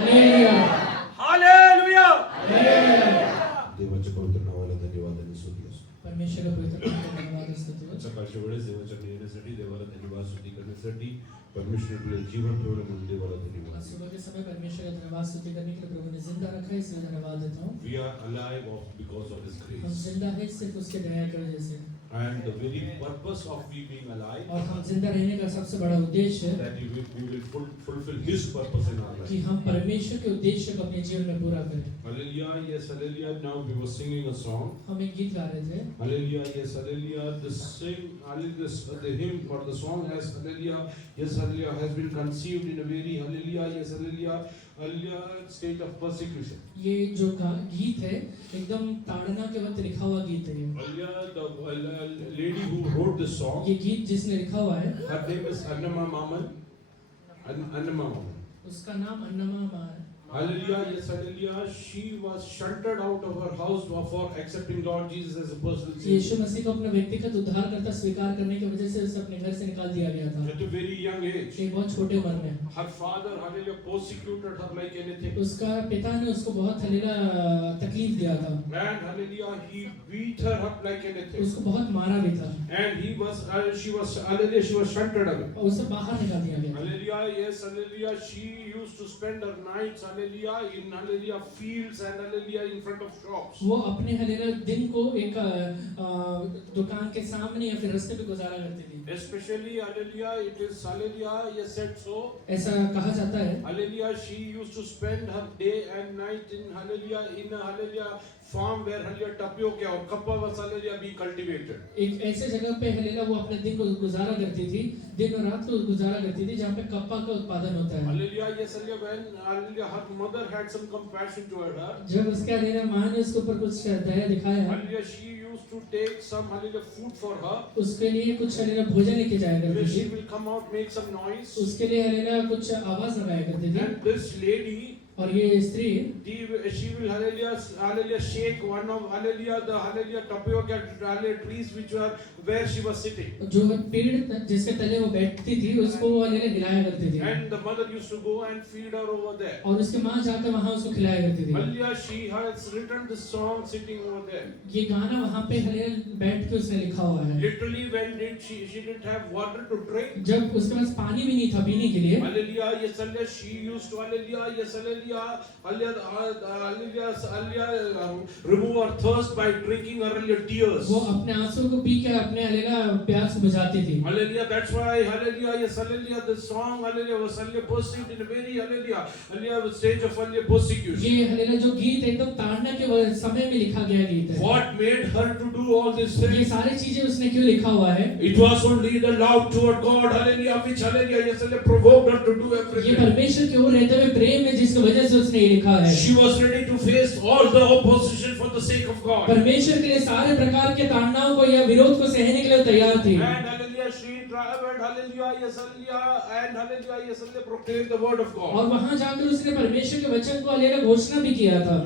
Hallelujah hallelujah. देवाच्या पवित्र नावाला धन्यवाद आणि स्तुती असो. परमेश्वर का पवित्र नाम को धन्यवाद स्तुति हो. सकाळच्या वेळेस देवाच्या येण्यासाठी देवाला धन्यवाद स्तुती करण्यासाठी परमेश्वर आपल्याला जीवन ठेवलं म्हणून देवाला आज धन्यवाद. सुबह के समय परमेश्वर का धन्यवाद स्तुति करने के लिए प्रभु ने जिंदा रखा है, इसलिए धन्यवाद देता हूँ. We are alive because of His हम grace. जिंदा है सिर्फ उसके दया की वजह से, And the very purpose of we being alive, और हम जिंदा रहने का सबसे बड़ा उद्देश्य है that we will fulfill His purpose in our कि life. हम परमेश्वर के उद्देश्य को अपने जीवन में पूरा करें. Hallelujah, yes, hallelujah. Now we were singing a song. हम एक गीत गा रहे थे. Hallelujah, yes, hallelujah. The hymn or the song has hallelujah, yes, hallelujah has been conceived in a very hallelujah, yes, hallelujah, hallelujah state of persecution. ये जो गीत है एकदम ताड़ना के वक्त लिखा हुआ गीत है. Hallelujah, the lady who wrote this song, ये गीत जिसने लिखा हुआ है, her name is Annama Maman. Annama Maman. उसका नाम अन्नमा मा है. Hallelujah, yes, hallelujah. She was shunted out of her house for accepting Lord Jesus as a personal Yeshu Savior मसीह को अपना व्यक्तिगत उद्धारकर्ता स्वीकार करने की वजह से उसे अपने घर से निकाल दिया गया था. at a very young age. एक बहुत छोटे उम्र में. Her father, hallelujah, persecuted her like anything. उसका पिता ने उसको बहुत हल्ला तकलीफ दिया था. And hallelujah, he beat her up like anything. उसको बहुत मारा भी था. And she was hallelujah, she was shunted away. और उसे बाहर निकाल दिया गया. Hallelujah, yes, hallelujah. She used to spend her nights, hallelujah, in hallelujah fields and hallelujah in front of shops. वो अपने हलेला दिन को एक दुकान के सामने या फिर रास्ते पे गुजारा करती थी. Especially hallelujah, it is hallelujah, yes, said so. ऐसा कहा जाता है. Hallelujah, she used to spend her day and night in a hallelujah farm where hallelujah tapioca or kappa was hallelujah being cultivated. एक ऐसे जगह पे हलेला वो अपने दिन को गुजारा करती थी, दिन और रात को गुजारा करती थी जहाँ पे कप्पा का उत्पादन होता है. Hallelujah, yes, hallelujah, when hallelujah her mother had some compassion toward her. जब उसके हलेला माँ ने उसके ऊपर कुछ दया दिखाया, Hallelujah, she used to take some hallelujah food for her. उसके लिए कुछ हलेला भोजन लेके जाया Where करती she थी. will come out, make some noise. उसके लिए हलेला कुछ आवाज लगाया करती थी. And this lady, और ये स्त्री she will hallelujah shake one of the hallelujah tapioca hallelujah trees which were where she was sitting. जो पेड़ जिसके तले वो बैठती थी उसको वो हलेला हिलाया करती थी. And the mother used to go and feed her over there. और उसके माँ जाकर वहाँ उसको खिलाया करती थी. Hallelujah, she has written this song sitting over there. ये गाना वहाँ पे हलेला बैठ के उसने लिखा हुआ है. Literally, when did she didn't have water to drink. जब उसके पास पानी भी नहीं था पीने के लिए, Hallelujah, yes, hallelujah, she used to hallelujah, yes, hallelujah, remove her thirst by drinking her hallelujah tears. वो अपने आंसू को पी के अपने हलेला प्यास बुझाती थी. Hallelujah, that's why hallelujah, yes, hallelujah, the song hallelujah was hallelujah perceived in a very hallelujah stage of hallelujah persecution. ये हलेला जो गीत एकदम ताड़ना के समय में लिखा गया गीत है. What made her to do all these ये things? सारी चीजें उसने क्यों लिखा हुआ है? It was only the love toward God, hallelujah, which hallelujah, yes, hallelujah, provoked her to do ये everything. परमेश्वर की ओर रहते हुए प्रेम है जिसकी वजह से उसने ये लिखा है. She was ready to face all the opposition for the sake of God. परमेश्वर के लिए सारे प्रकार के ताड़नाओं को या विरोध को सहने के लिए तैयार थी. And hallelujah, she traveled, hallelujah, yes, hallelujah, and hallelujah, yes, hallelujah, proclaimed the word of God. और वहां जाकर उसने परमेश्वर के वचन को हलेला घोषणा भी किया था.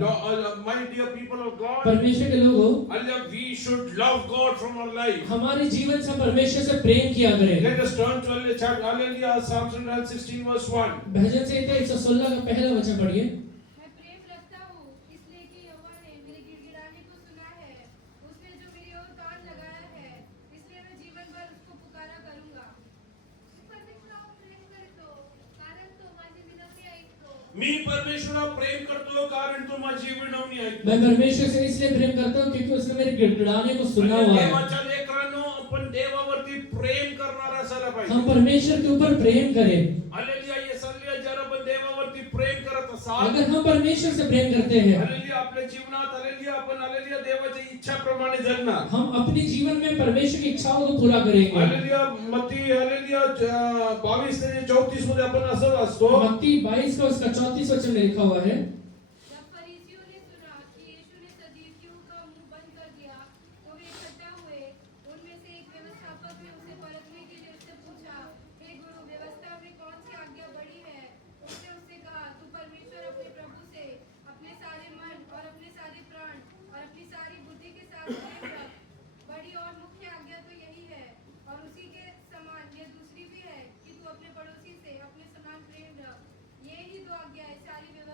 My dear people of God, परमेश्वर के लोगों, hallelujah, we should love God from our life. हमारे जीवन से परमेश्वर से प्रेम किया करें. Let us turn to hallelujah, Psalm 116 verse 1. भजन संहिता 116 का पहला वचन पढ़िए. मैं प्रेम रखता हूँ इसलिए कि यहोवा ने मेरे गिड़गिड़ाने को सुना है, उसने जो मेरी ओर कान लगाया है, इसलिए मैं जीवन भर उसको पुकारा करूँगा. मी परमेश्वरा प्रेम करतो कारण तो माझी विनवणी आहे. मैं परमेश्वर से इसलिए प्रेम करता हूँ क्योंकि उसने मेरे गिड़गिड़ाने को सुना हुआ है. देवाच्या लेकरांनो आपण देवावरती प्रेम करणारा असायला पाहिजे. हम परमेश्वर के ऊपर प्रेम करें. हालेलुया, येस हालेलुया, जर आपण देवावरती प्रेम करत असाल, अगर हम परमेश्वर से प्रेम करते हैं, हालेलुया, आपल्या जीवनात हालेलुया आपण हालेलुया देवाच्या इच्छाप्रमाणे जगणार. हम अपने जीवन में परमेश्वर की इच्छाओं को पूरा करेंगे. हालेलुया, मत्ती हालेलुया 22 ते 34 मध्ये आपण असं वाचतो. मत्ती 22 का उसका 34 वचन में लिखा हुआ है. जब फरीसियों ने सुना कि यीशु ने सदूकियों का मुंह बंद कर दिया, तो वे इकट्ठा हुए. उनमें से एक व्यवस्थापक ने उसे परखने के लिए उससे पूछा, हे गुरु, व्यवस्था में कौन सी आज्ञा बड़ी है? उसने उससे कहा, तू परमेश्वर अपने प्रभु से अपने सारे मन और अपने सारे प्राण और अपनी सारी बुद्धि के साथ प्रेम रख. बड़ी और मुख्य आज्ञा तो यही है, और उसी के समान यह दूसरी भी है कि तू अपने पड़ोसी से अपने समान प्रेम रख. ये ही दो आज्ञाएं सारी व्यवस्था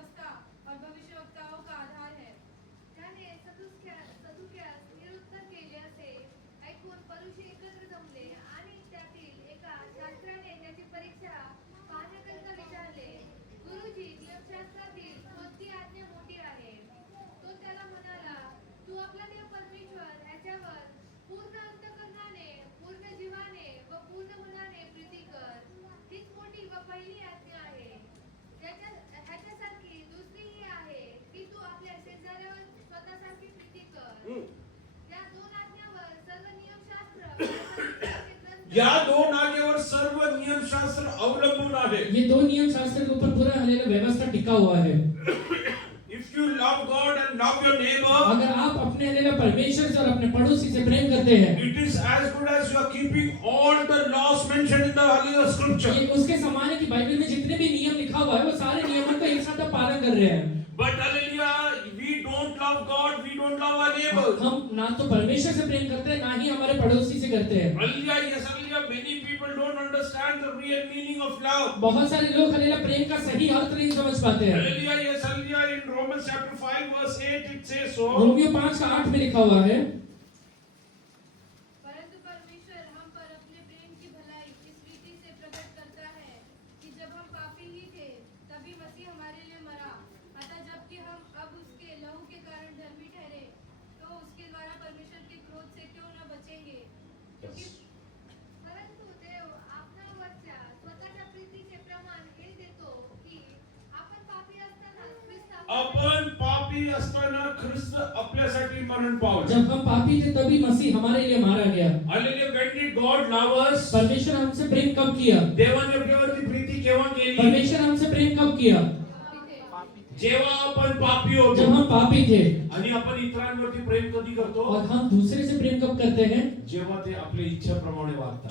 या दोन आगेवर सर्व नियमशास्त्र अवलंबून आहे. ये दो नियम शास्त्र के ऊपर पूरा हालेलुया व्यवस्था टिका हुआ है. If you love God and love your neighbor, अगर आप अपने हालेलुया परमेश्वर से और अपने पड़ोसी से प्रेम करते हैं, it is as good as you are keeping all the laws mentioned in the Hallelujah scripture. ये उसके समान है कि बाइबल में जितने भी नियम लिखा हुआ है वो सारे नियमों का एक साथ आप पालन कर रहे हैं. But hallelujah, we don't love God, we don't love our neighbor. हम ना तो परमेश्वर से प्रेम करते हैं ना ही हमारे पड़ोसी से करते हैं. Hallelujah, yes, hallelujah. Many people don't understand the real meaning of love. बहुत सारे लोग हालेलुया प्रेम का सही अर्थ नहीं समझ पाते हैं. Hallelujah, yes, hallelujah. In Romans chapter 5 verse 8 it says so. Romeo 5:8 में लिखा हुआ है, परंतु परमेश्वर हम पर अपने प्रेम की भलाई इस रीति से प्रकट करता है कि जब हम पापी ही थे तभी मसीह हमारे लिए मरा। अतः जबकि हम अब उसके लहू के कारण धर्मी ठहरे तो उसके द्वारा परमेश्वर के क्रोध से क्यों न बचेंगे? क्योंकि परंतु देव आपला वरच्या स्वतःच्या प्रीतीचे प्रमाण हे देतो की आपण पापी असताना ख्रिस्त आपण पापी असताना ख्रिस्त आपल्यासाठी मरण पावला. जब हम पापी थे तभी मसीह हमारे लिए मारा गया. Hallelujah, when did God love us? परमेश्वर हमसे प्रेम कब किया? देवाने आपल्यावरती प्रीती केव्हा केली? परमेश्वर हमसे प्रेम कब किया? जेव्हा आपण पापी होतो. जब हम पापी थे. आणि आपण इतरांवरती प्रेम कधी करतो? और हम दूसरे से प्रेम कब करते हैं? जेव्हा ते आपल्या इच्छेप्रमाणे वागतात.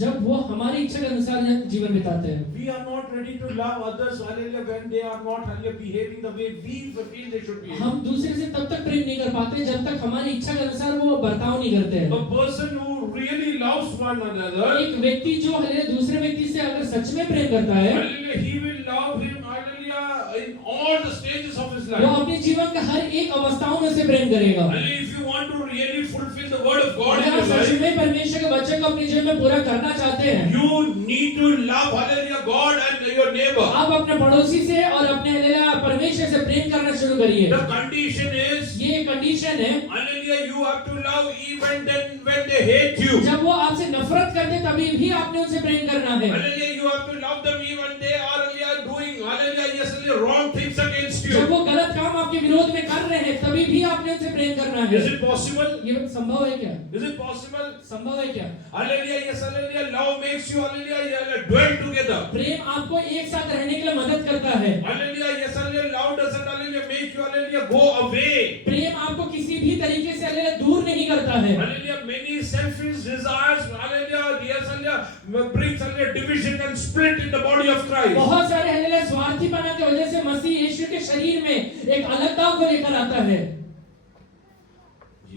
जब वो हमारी इच्छा के अनुसार जीवन बिताते हैं. We are not ready to love others, hallelujah, when they are not hallelujah behaving the way we feel they should behave. हम दूसरे से तब तक प्रेम नहीं कर पाते जब तक हमारी इच्छा के अनुसार वो बर्ताव नहीं करते हैं. A person who really loves one another, एक व्यक्ति जो हालेलुया दूसरे व्यक्ति से अगर सच में प्रेम करता है, hallelujah, he will love him, hallelujah, in all the stages of his वो life. अपने जीवन के हर एक अवस्थाओं में से प्रेम करेगा. Hallelujah, if you want to really fulfill the word of God in अगर your आप सच life, में परमेश्वर के वचन को अपने जीवन में पूरा करना चाहते हैं, you need to love, hallelujah, God and your neighbor. आप अपने पड़ोसी से और अपने हालेलुया परमेश्वर से प्रेम करना शुरू करिए. The condition is, ये कंडीशन है, hallelujah, you have to love even then when they hate you. जब वो आपसे नफरत करते तभी भी आपने उनसे प्रेम करना है. Hallelujah, you have to love them even they are hallelujah doing, hallelujah, yes, hallelujah, wrong things against you. जब वो गलत काम आपके विरोध में कर रहे हैं तभी भी आपने उनसे प्रेम करना है. Is it possible? ये संभव है क्या? Is it possible? संभव है क्या? Hallelujah, yes, hallelujah, love makes you, hallelujah, dwell together. प्रेम आपको एक साथ रहने के लिए मदद करता है. Hallelujah, yes, hallelujah, love doesn't, hallelujah, make you, hallelujah, go away. प्रेम आपको किसी भी तरीके से हालेलुया दूर नहीं करता है. Hallelujah, many selfish desires, hallelujah, yes, hallelujah, brings, hallelujah, division and split in the body of Christ. बहुत सारे हालेलुया स्वार्थीपना की वजह से मसीह यीशु के शरीर में एक अलगता को लेकर आता है.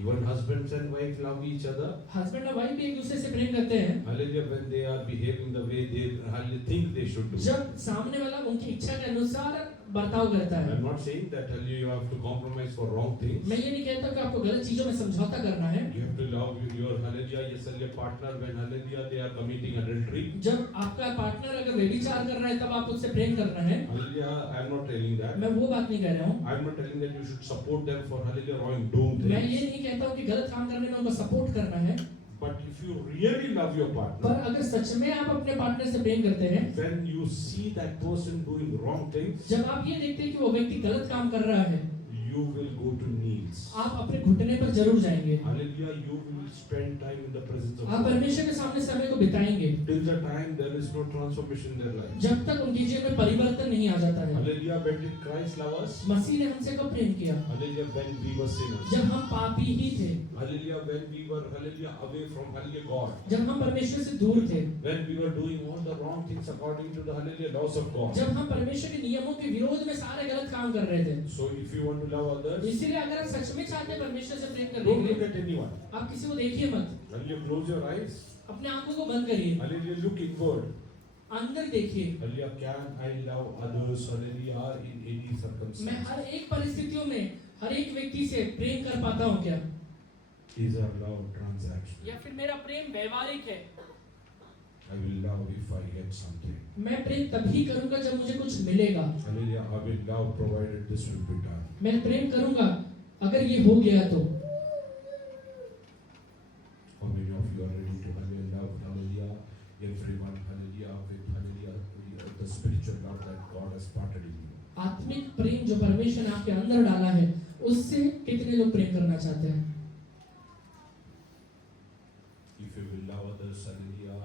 Even husbands and wives love each other. Husband और वाइफ भी एक दूसरे से प्रेम करते हैं. Hallelujah, when they are behaving the way they hallelujah think they should do. जब सामने वाला उनकी इच्छा के अनुसार बर्ताव करता है. I'm not saying that hallelujah you have to compromise for wrong things. मैं ये नहीं कहता कि आपको गलत चीजों में समझौता करना है. You have to love your hallelujah, yes, hallelujah partner when hallelujah they are committing adultery. जब आपका पार्टनर अगर व्यभिचार कर रहा है तब आप उससे प्रेम करना है. Hallelujah, I'm not telling that. मैं वो बात नहीं कह रहा हूँ. I'm not telling that you should support them for hallelujah wrongdoing मैं ये things. नहीं कहता हूँ कि गलत काम करने में उनको सपोर्ट करना है. But if you really love your पर partner, अगर सच में आप अपने पार्टनर से प्रेम करते हैं, when you see that person doing wrong things, जब आप ये देखते हैं कि वो व्यक्ति गलत काम कर रहा है, you will go to knees. आप अपने घुटने पर जरूर जाएंगे. Hallelujah, you will spend time in the presence of आप God. परमेश्वर के सामने समय को बिताएंगे Till the time there is no transformation in their life. जब तक उनके जीवन में परिवर्तन नहीं आ जाता है. Hallelujah, when did Christ love us? मसीह ने हमसे कब प्रेम किया? Hallelujah, when we were sinners. जब हम पापी ही थे, Hallelujah, when we were hallelujah away from hallelujah God. जब हम परमेश्वर से दूर थे, When we were doing all the wrong things according to the hallelujah laws of God. जब हम परमेश्वर के नियमों के विरोध में सारे गलत काम कर रहे थे. So if you want to love others, इसीलिए अगर आप सच में चाहते हैं परमेश्वर से प्रेम करने don't के look लिए, at anyone. आप किसी को देखिए मत. Hallelujah, close your eyes. अपने आंखों को बंद करिए, Hallelujah, look inward. अंदर देखिए. Hallelujah, can I love others? Hallelujah, in any मैं circumstance. हर एक परिस्थितियों में हर एक व्यक्ति से प्रेम कर पाता हूँ क्या? Is our love transactional? या फिर मेरा प्रेम व्यवहारिक है? I will love if I get something. मैं प्रेम तभी करूंगा जब मुझे कुछ मिलेगा. Hallelujah, I will love provided this will be done. मैं प्रेम करूंगा अगर ये हो गया तो. How many of you are ready to hallelujah love, hallelujah, everyone, hallelujah, with hallelujah, the spiritual love that God has started in you? आत्मिक प्रेम जो परमेश्वर ने आपके अंदर डाला है, उससे कितने लोग प्रेम करना चाहते हैं? If you will love others, hallelujah,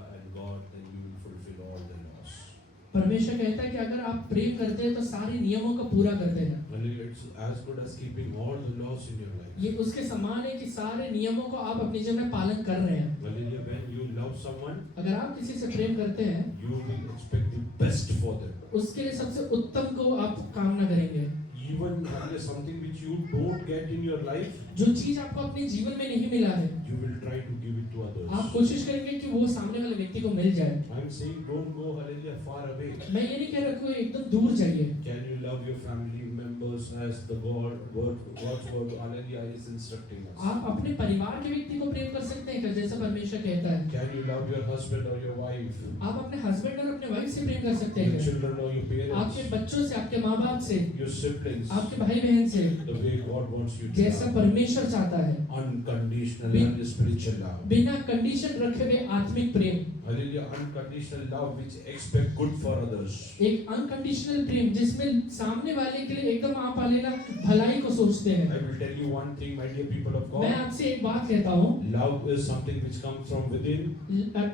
परमेश्वर कहता है कि अगर आप प्रेम करते हैं तो सारे नियमों को पूरा कर देना। Hallelujah. It's as good as keeping all the laws in your life. ये उसके समान है कि सारे नियमों को आप अपने जीवन में पालन कर रहे हैं। Hallelujah. When you love someone, अगर आप किसी से प्रेम करते हैं, you will expect the best for them. उसके लिए सबसे उत्तम को आप कामना करेंगे। Even hallelujah, something which you don't get in your life, जो चीज आपको अपने जीवन में नहीं मिला है, you will try to give it to others. आप कोशिश करेंगे कि वो सामने वाले व्यक्ति को मिल जाए। I'm saying don't go hallelujah far away. मैं ये नहीं कह रहा कि एकदम दूर जाइए। Can you love your family members as the God's word hallelujah is instructing us? आप अपने परिवार के व्यक्ति को प्रेम कर सकते हैं क्या, जैसा परमेश्वर कहता है? Can you love your husband or your wife? आप अपने हस्बैंड और अपने वाइफ से प्रेम कर सकते हैं Your क्या? children or your आपके parents? बच्चों से, आपके माँ बाप से, Your siblings? आपके भाई बहन से, The way God wants you to जैसा love. परमेश्वर चाहता है, Unconditional Be- and spiritual love. बिना कंडीशन रखे हुए आत्मिक प्रेम। Hallelujah. Unconditional love which expect good for others. एक अनकंडीशनल प्रेम जिसमें सामने वाले के लिए एकदम आप वाले ना भलाई को सोचते I हैं। will tell you one thing, my dear people of मैं God. आपसे एक बात कहता हूँ, Love is something which comes from within,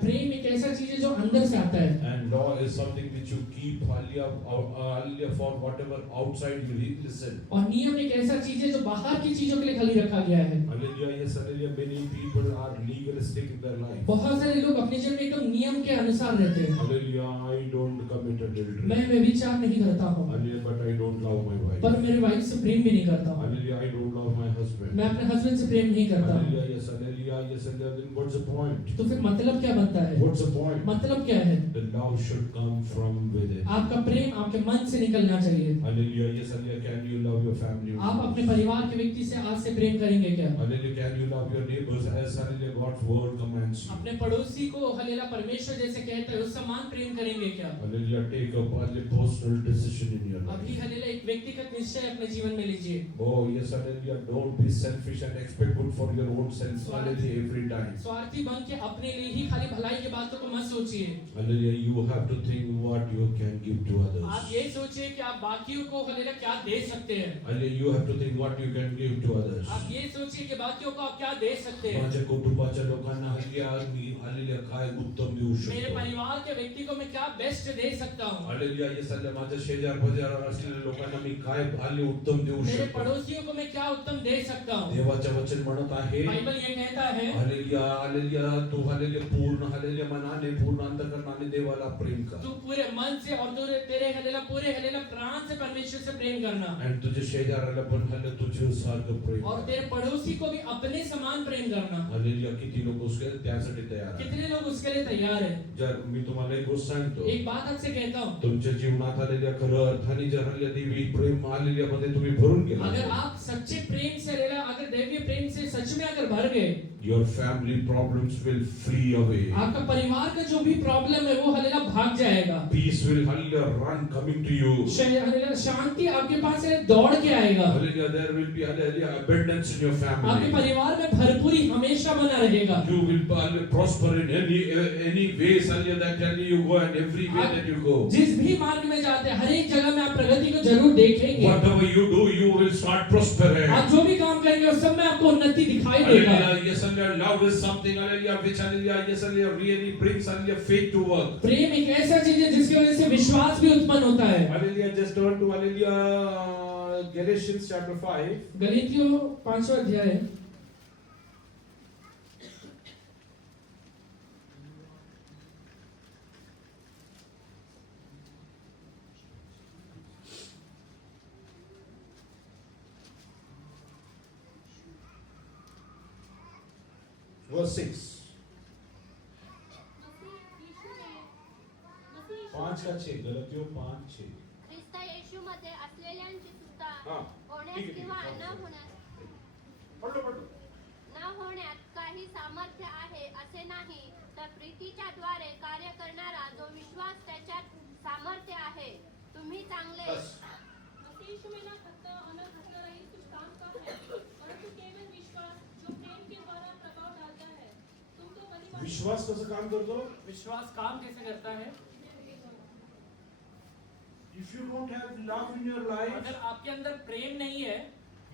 प्रेम एक ऐसा चीज है जो अंदर से आता है, and law is something which you keep hallelujah for whatever outside you listen. और नियम एक ऐसा चीज है जो बाहर की चीजों के लिए खाली रखा गया है। Hallelujah. Yes, hallelujah. Many people are legalistic in their life. बहुत सारे लोग अपने जीवन में एकदम नियम के अनुसार रहते हैं। Hallelujah. I don't commit adultery. मैं व्यभिचार नहीं करता हूँ, Hallelujah. But I don't love my wife. पर मेरे वाइफ से प्रेम भी नहीं करता हूँ। Hallelujah. I don't love my husband. मैं अपने हस्बैंड से प्रेम नहीं करता हूँ। Hallelujah. Yes, hallelujah. Yes, hallelujah. Then what's the point? तो फिर मतलब क्या बनता है? What's the point? मतलब क्या है? The love should come from within. आपका प्रेम आपके मन से निकलना चाहिए। Hallelujah. Yes, hallelujah. Can you love your family? आप अपने परिवार के व्यक्ति से आज से प्रेम करेंगे क्या? Hallelujah. Can you love your neighbors as hallelujah God's word commands you? अपने पड़ोसी को हलेला परमेश्वर जैसे कहता है उस समान प्रेम करेंगे क्या? Hallelujah. Take a personal decision in your life. अभी हलेला एक व्यक्तिगत निश्चय अपने जीवन में लीजिए। Oh yes, hallelujah. Don't be selfish and expect good for your own self. Hallelujah. Every time. स्वार्थी बन के अपने लिए ही खाली भलाई की बातों को मत सोचिए। Hallelujah. You have to think what you can give to आप others. ये सोचिए कि आप बाकियों को हलेला क्या दे सकते हैं। Hallelujah. You have to think what you can give to others. आप ये सोचिए कि बाकियों को आप क्या दे सकते हैं। माझ्या कुटुंबाच्या लोकांना हल्लेल्या काय उत्तम देऊ मेरे शकतो. परिवार के व्यक्ति को मैं क्या बेस्ट दे सकता हूँ। हालेलुया. ये सल्ले माझ्या शेजार पाजारावर असलेल्या लोकांना मी काय हल्ले उत्तम देऊ मेरे शकतो. पड़ोसियों को मैं क्या उत्तम दे सकता हूँ। देवाचे वचन म्हणत आहे बाइबल ये कहता है हालेलुया हालेलुया तू हालेलुया पूर्ण हालेलुया मनाने पूर्ण अंतःकरणाने देवाला प्रेम कर. तू पूरे मन से और तेरे हलेला प्राण से परमेश्वर से प्रेम करना आणि तुझ्या शेजाऱ्याला पण हल्ले तुझ्या सारखं प्रेम और कर. तेरे पड़ोसी को भी अपने समान प्रेम करना। हालेलुया. किती लोक उसके त्यासाठी तयार आहेत. कितने लोग उसके लिए तैयार हैं? जर मी तुम्हाला एक गोष्ट सांगतो एक बात आपसे कहता हूँ, तुमच्या जीवनात आलेल्या खरं अर्थाने जर हल्ल्या देवी प्रेम आलेल्या मध्ये तुम्ही भरून गेला अगर आप सच्चे प्रेम से हलेला अगर दैवीय प्रेम से सच में अगर भर गए, your family problems will flee away. आपका परिवार का जो भी प्रॉब्लम है वो हलेला भाग जाएगा। Peace will hallelujah run coming to you. हलेला शांति आपके पास से दौड़ के आएगा। Hallelujah. There will be hallelujah abundance in your आपके family. परिवार में भरपूरी हमेशा बना रहेगा। You will hallelujah, prosper in any ways hallelujah that hallelujah you go and every way that you go. जिस भी मार्ग में जाते हैं हर एक जगह में आप प्रगति को जरूर देखेंगे। Whatever you do, you will start prospering. आप जो भी काम करेंगे उस सब में आपको उन्नति दिखाई देगा। Hallelujah. Yes, hallelujah. Love is something hallelujah which hallelujah yes hallelujah really brings hallelujah faith to work. प्रेम एक ऐसा चीज है जिसकी वजह से विश्वास भी उत्पन्न होता है। Hallelujah. Just turn to hallelujah Galatians chapter 5. गलीतियों 5वां अध्याय Verse 6. 5:6 गलतियों 5:6. ख्रिस्त येशूमध्ये असलेल्यांची सुद्धा हा. होण्यास ठीक आहे, किंवा ठीक आहे. न होण्यास पडलो. न होण्यात काही सामर्थ्य आहे असे नाही, तर प्रीतीच्या द्वारे कार्य करणारा जो विश्वास त्याच्यात सामर्थ्य आहे. तुम्ही चांगले बस. मसीह यीशु में ना खतना और न खतना रहित कुछ काम का है, परंतु केवल विश्वास जो प्रेम के द्वारा प्रभाव डालता है। तुम तो भली विश्वास कसं काम करतो? विश्वास काम कैसे करता है? If you don't have love in your life, अगर आपके अंदर प्रेम नहीं है,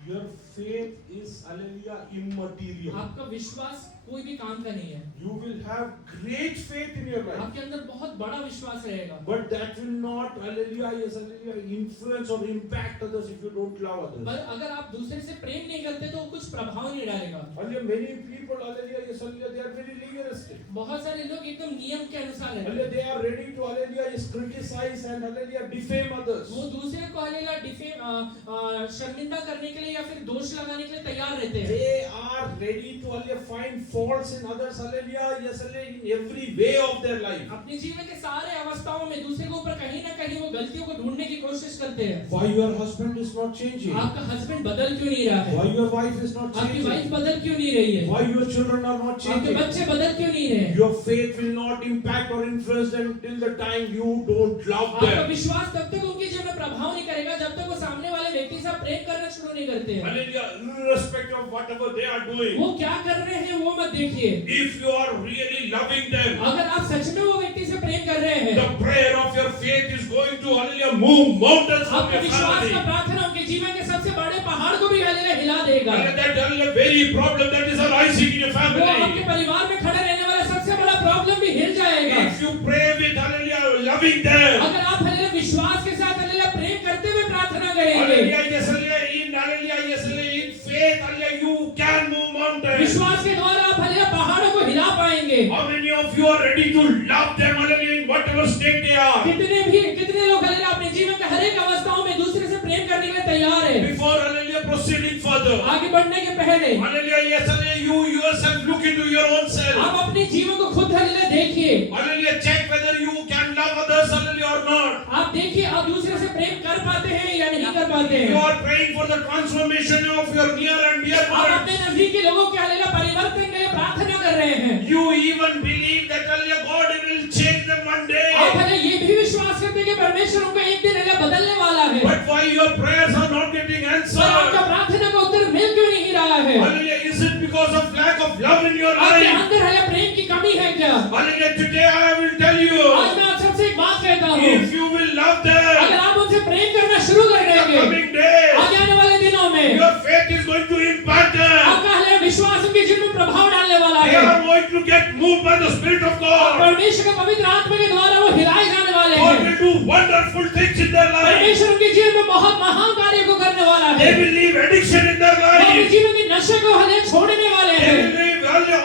Your faith is, hallelujah, immaterial. आपका विश्वास कोई भी काम का नहीं है. You will have great faith in your life. आपके अंदर बहुत बड़ा विश्वास रहेगा. But that will not, hallelujah, yes, hallelujah, influence or impact others if you don't love others. पर अगर आप दूसरे से प्रेम नहीं करते तो कुछ प्रभाव नहीं डालेगा. Hallelujah, many people, hallelujah, yes, hallelujah, they are very legalistic. बहुत सारे लोग एकदम नियम के अनुसार रहते Hallelujah, हैं. they are ready to, hallelujah, yes, criticize and, hallelujah, defame others. वो दूसरे को हालेलुया शर्मिंदा करने के लिए या फिर दोष लगाने के लिए तैयार रहते हैं. They are ready to, hallelujah, find faults in others, hallelujah, yes, hallelujah, in every way of their life. अपने जीवन के सारे अवस्थाओं में दूसरे के ऊपर कहीं ना कहीं वो गलतियों को ढूंढने की कोशिश करते हैं. Why your husband is not changing? आपका हस्बैंड बदल क्यों नहीं रहा है? Why your wife is not आपकी वाइफ changing? बदल क्यों नहीं रही है? Why your children are not आपके changing? बच्चे बदल क्यों नहीं रहे? Your faith will not impact or influence them till the time you don't love आपका them. विश्वास तब तक उनके जीवन में प्रभाव नहीं करेगा जब तक वो सामने वाले व्यक्ति से प्रेम करना शुरू नहीं करते हैं. Hallelujah, irrespective of whatever they are doing. वो क्या कर रहे हैं वो मत देखिए. If you are really loving them, अगर आप सच में वो व्यक्ति से प्रेम कर रहे हैं, the prayer of your faith is going to, hallelujah, move mountains from आपके your विश्वास family. का प्रार्थना उनके जीवन के सबसे बड़े पहाड़ को भी हालेलुया हिला देगा. Hallelujah, that hallelujah, very problem that is arising in your वो आपके family. परिवार में खड़े रहने वाला सबसे बड़ा प्रॉब्लम भी हिल जाएगा. If you pray with, hallelujah, loving them, अगर आप हालेलुया विश्वास के साथ हालेलुया प्रेम करते हुए प्रार्थना करेंगे, hallelujah, yes, hallelujah, in, hallelujah, yes, hallelujah, in faith, hallelujah, you can move mountains. विश्वास के द्वारा आप हालेलुया पहाड़ों को हिला पाएंगे. How many of you are ready to love them, hallelujah, in whatever state they are? कितने लोग हालेलुया अपने जीवन के हर एक अवस्थाओं में दूसरे से प्रेम करने के लिए तैयार है. Before, hallelujah, proceeding further, आगे बढ़ने के पहले hallelujah, yes, hallelujah, you yourself look into your own self. आप अपने जीवन को खुद हालेलुया देखिए. Hallelujah, check whether you can love others, hallelujah, or not. आप देखिए आप दूसरे से प्रेम कर पाते हैं या नहीं कर पाते You हैं. are praying for the transformation of your near and dear आप अपने ones. नजदीकी लोगों के हालेलुया परिवर्तन के लिए प्रार्थना कर रहे हैं. You even believe that, hallelujah, God will change them one आप day. हालेलुया ये भी विश्वास करते हैं कि परमेश्वर उनको एक दिन हालेलुया बदलने वाला है. But why your prayers are not getting पर आपका answered? प्रार्थना का उत्तर मिल क्यों नहीं रहा है? Hallelujah, is it because of lack of love in your आपके life? अंदर हालेलुया प्रेम की कमी है क्या? Hallelujah, today I will tell आज you, मैं आप सबसे एक बात कहता हूँ. if you will love अगर them, आप उनसे प्रेम करना शुरू कर in the देंगे, coming days, आगे आने वाले दिनों में your faith is going to impact them. आपका हालेलुया विश्वास उनके जीवन में प्रभाव डालने वाला They है. are going to get moved by the Spirit of God. परमेश्वर के पवित्र आत्मा के द्वारा वो हिलाए जाने वाले God हैं. will do wonderful things in their life. परमेश्वर उनके जीवन में बहुत महान कार्य को करने वाला है. They will leave addiction in their वो अपने life. जीवन के नशे को हालेलुया छोड़ने वाले They हैं. will leave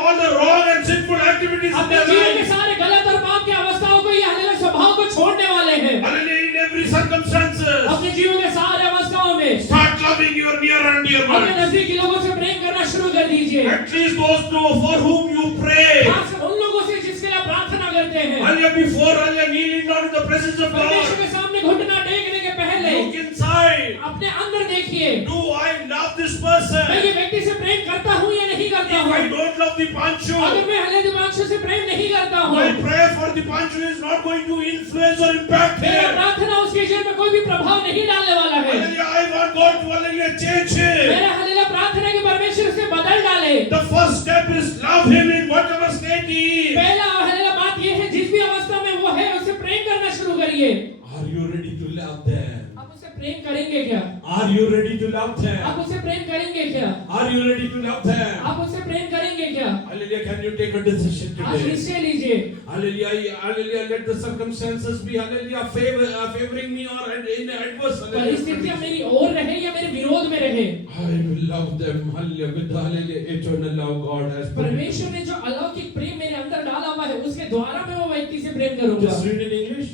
all the wrong and sinful activities in अपने their जीवन के life. सारे गलत और पाप की अवस्थाओं को ये हालेलुया स्वभाव को छोड़ने वाले हैं. Hallelujah, in every circumstances. अपने जीवन के सारे अवस्थाओं में Start loving your near and dear अपने ones. नजदीकी लोगों से प्रेम करना शुरू कर दीजिए. At least those two for whom you pray. खासकर उन लोगों से जिसके लिए आप प्रार्थना करते हैं. Hallelujah, before hallelujah, kneeling down in the presence of परमेश्वर God. के सामने घुटना टेकने के पहले Look inside. अपने अंदर देखिए. Do I love this मैं person? ये व्यक्ति से प्रेम करता हूँ या नहीं करता If I हूँ. don't love the अगर Panchu, मैं हालेलुया दिमाग से प्रेम नहीं करता हूँ, my prayer for the Panchu is not going to influence or impact मेरा him. प्रार्थना उसके जीवन में कोई भी प्रभाव नहीं डालने वाला है. Hallelujah, I want God to hallelujah change him. मेरा हालेलुया प्रार्थना है कि परमेश्वर उसे बदल डाले. The first step is love him in whatever state he is. पहला हालेलुया बात ये है जिस भी अवस्था में वो है उससे प्रेम करना शुरू करिए. Are you ready to love them? आप उससे प्रेम करेंगे क्या? Are you ready to love आप them? उससे प्रेम करेंगे क्या? Are you ready to love them? आप उससे प्रेम करेंगे क्या? Hallelujah, can you take a decision आज today? निश्चय लीजिए. Hallelujah, hallelujah, let the circumstances be, hallelujah, favoring me or in adverse. परिस्थितियां Hallelujah. मेरी ओर रहे या मेरे विरोध में रहे, I will love them, hallelujah, with the hallelujah, eternal love God has put in परमेश्वर me. ने जो अलौकिक प्रेम मेरे अंदर डाला हुआ है उसके द्वारा मैं वो व्यक्ति से प्रेम करूंगा. Just read in English.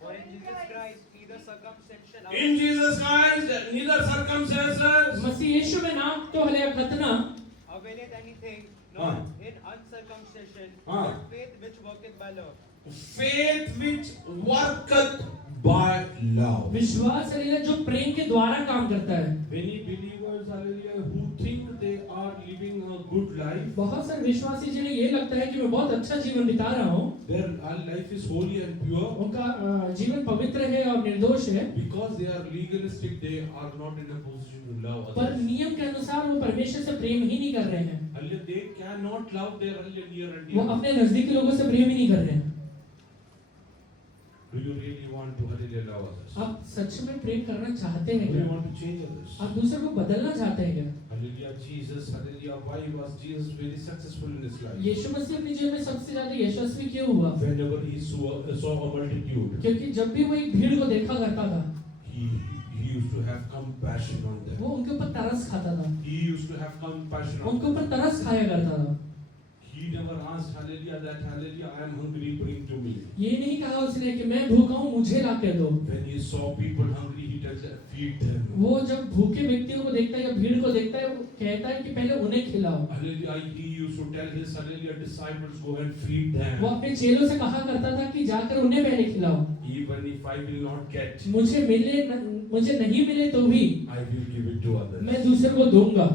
For in Jesus Christ, neither circumcision In Jesus Christ, neither circumstances. मसीह यीशु में नाम तो हालेलुया खतना, availeth anything, Ah. nor in uncircumcision, Ah. but faith which worketh by love. Faith which worketh by love. विश्वास hallelujah जो प्रेम के द्वारा काम करता है. Many believers, hallelujah, who think they are living a good life, बहुत सारे विश्वासी जिन्हें ये लगता है कि मैं बहुत अच्छा जीवन बिता रहा हूँ, their life is holy and pure. उनका जीवन पवित्र है और निर्दोष है, Because they are legalistic, they are not in a position to love पर others. नियम के अनुसार वो परमेश्वर से प्रेम ही नहीं कर रहे हैं. Hallelujah, they cannot love their hallelujah near and वो dear. अपने नजदीकी लोगों से प्रेम ही नहीं कर रहे हैं. Do you really want to hallelujah love others? आप सच में प्रेम करना चाहते हैं Do you क्या? want to change others? आप दूसरे को बदलना चाहते हैं क्या? Hallelujah, Jesus, hallelujah. Why was Jesus very successful in his life? यीशु मसीह अपने जीवन में सबसे ज्यादा यशस्वी क्यों हुआ? Whenever he saw a multitude, क्योंकि जब भी वो एक भीड़ को देखा करता था, he used to have compassion on them. वो उनके ऊपर तरस खाता था, He used to have compassion on उनके them. ऊपर तरस खाया करता था। He never asked, hallelujah, that hallelujah, I am hungry, bring to me. ये नहीं कहा उसने कि मैं भूखा हूँ मुझे ला के दो। When he saw people hungry, he tells them, feed them. वो जब भूखे व्यक्तियों को देखता है या भीड़ को देखता है, वो कहता है कि पहले उन्हें खिलाओ। Hallelujah, he used to tell his hallelujah disciples, go and feed them. वो अपने चेलों से कहा करता था कि जाकर उन्हें पहले खिलाओ। Even if I will not get, मुझे नहीं मिले तो भी I will give it to others. मैं दूसरे को दूंगा।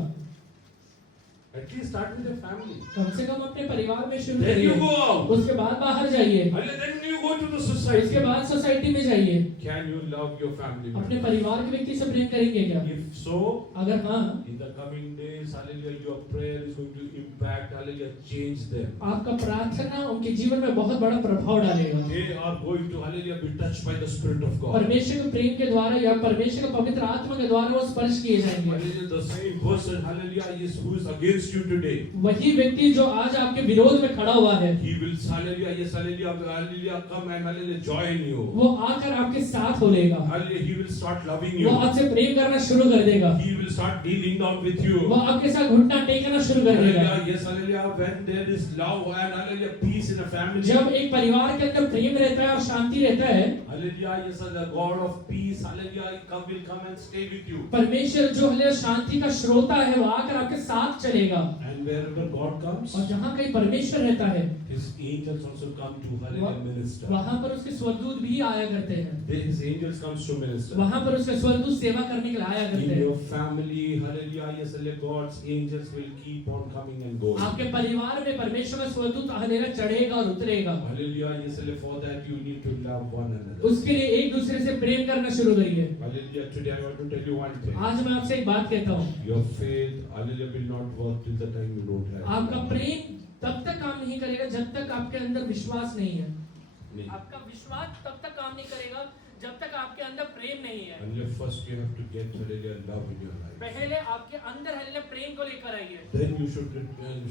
At least start with your family. कम से कम अपने परिवार में शुरू Then you करिए, go out. उसके बाद बाहर जाइए, Hallelujah, then you go to the उसके society. बाद सोसाइटी में जाइए। Can you love your family? अपने परिवार के व्यक्ति से प्रेम करेंगे क्या? If so, अगर हाँ, in the coming days, hallelujah, your prayer is going to impact, hallelujah, change them. आपका प्रार्थना उनके जीवन में बहुत बड़ा प्रभाव डालेगा। They are going to, hallelujah, be touched by the Spirit of God. परमेश्वर के प्रेम के द्वारा या परमेश्वर के पवित्र आत्मा के द्वारा वो स्पर्श किए जाएंगे। Hallelujah, the same person, hallelujah, is who is against you today. वही व्यक्ति जो आज आपके विरोध में खड़ा हुआ है, He will, hallelujah, yes, hallelujah, hallelujah, come and hallelujah, join you. वो आकर आपके साथ हो लेगा। Hallelujah, he will start loving वो you. आपसे प्रेम करना शुरू कर देगा। He will start kneeling down with you. वो आपके साथ घुटना टेकना शुरू कर देगा। Hallelujah, yes, hallelujah, when there is love and hallelujah, peace in a family. जब एक परिवार के अंदर प्रेम रहता है और शांति रहता है, Hallelujah, yes, the God of peace, hallelujah, will come and stay with you. परमेश्वर जो है शांति का श्रोता है, वो आकर आपके साथ चलेगा। And wherever God comes, और जहाँ कहीं परमेश्वर रहता है, His angels also come to hallelujah minister. वहाँ पर उसके स्वर्गदूत भी आया करते हैं। His angels comes to minister. वहाँ पर उसके स्वर्गदूत सेवा करने के लिए आया करते In हैं। your family, hallelujah, yes, hallelujah, God's angels will keep on coming and going. आपके परिवार में परमेश्वर का स्वर्गदूत हलेला चढ़ेगा और उतरेगा। Hallelujah, yes, hallelujah, for that you need to love one another. उसके लिए एक दूसरे से प्रेम करना शुरू करिए। Hallelujah, today I want to tell you one thing. आज मैं आपसे एक बात कहता हूँ, Your faith, hallelujah, will not work till the time you don't have. आपका प्रेम तब तक काम नहीं करेगा जब तक आपके अंदर विश्वास नहीं है। नहीं। आपका विश्वास तब तक काम नहीं करेगा जब तक आपके अंदर प्रेम नहीं है। Hallelujah, first you have to get hallelujah love in your life. पहले आपके अंदर हल्ले प्रेम को लेकर आइए, Then you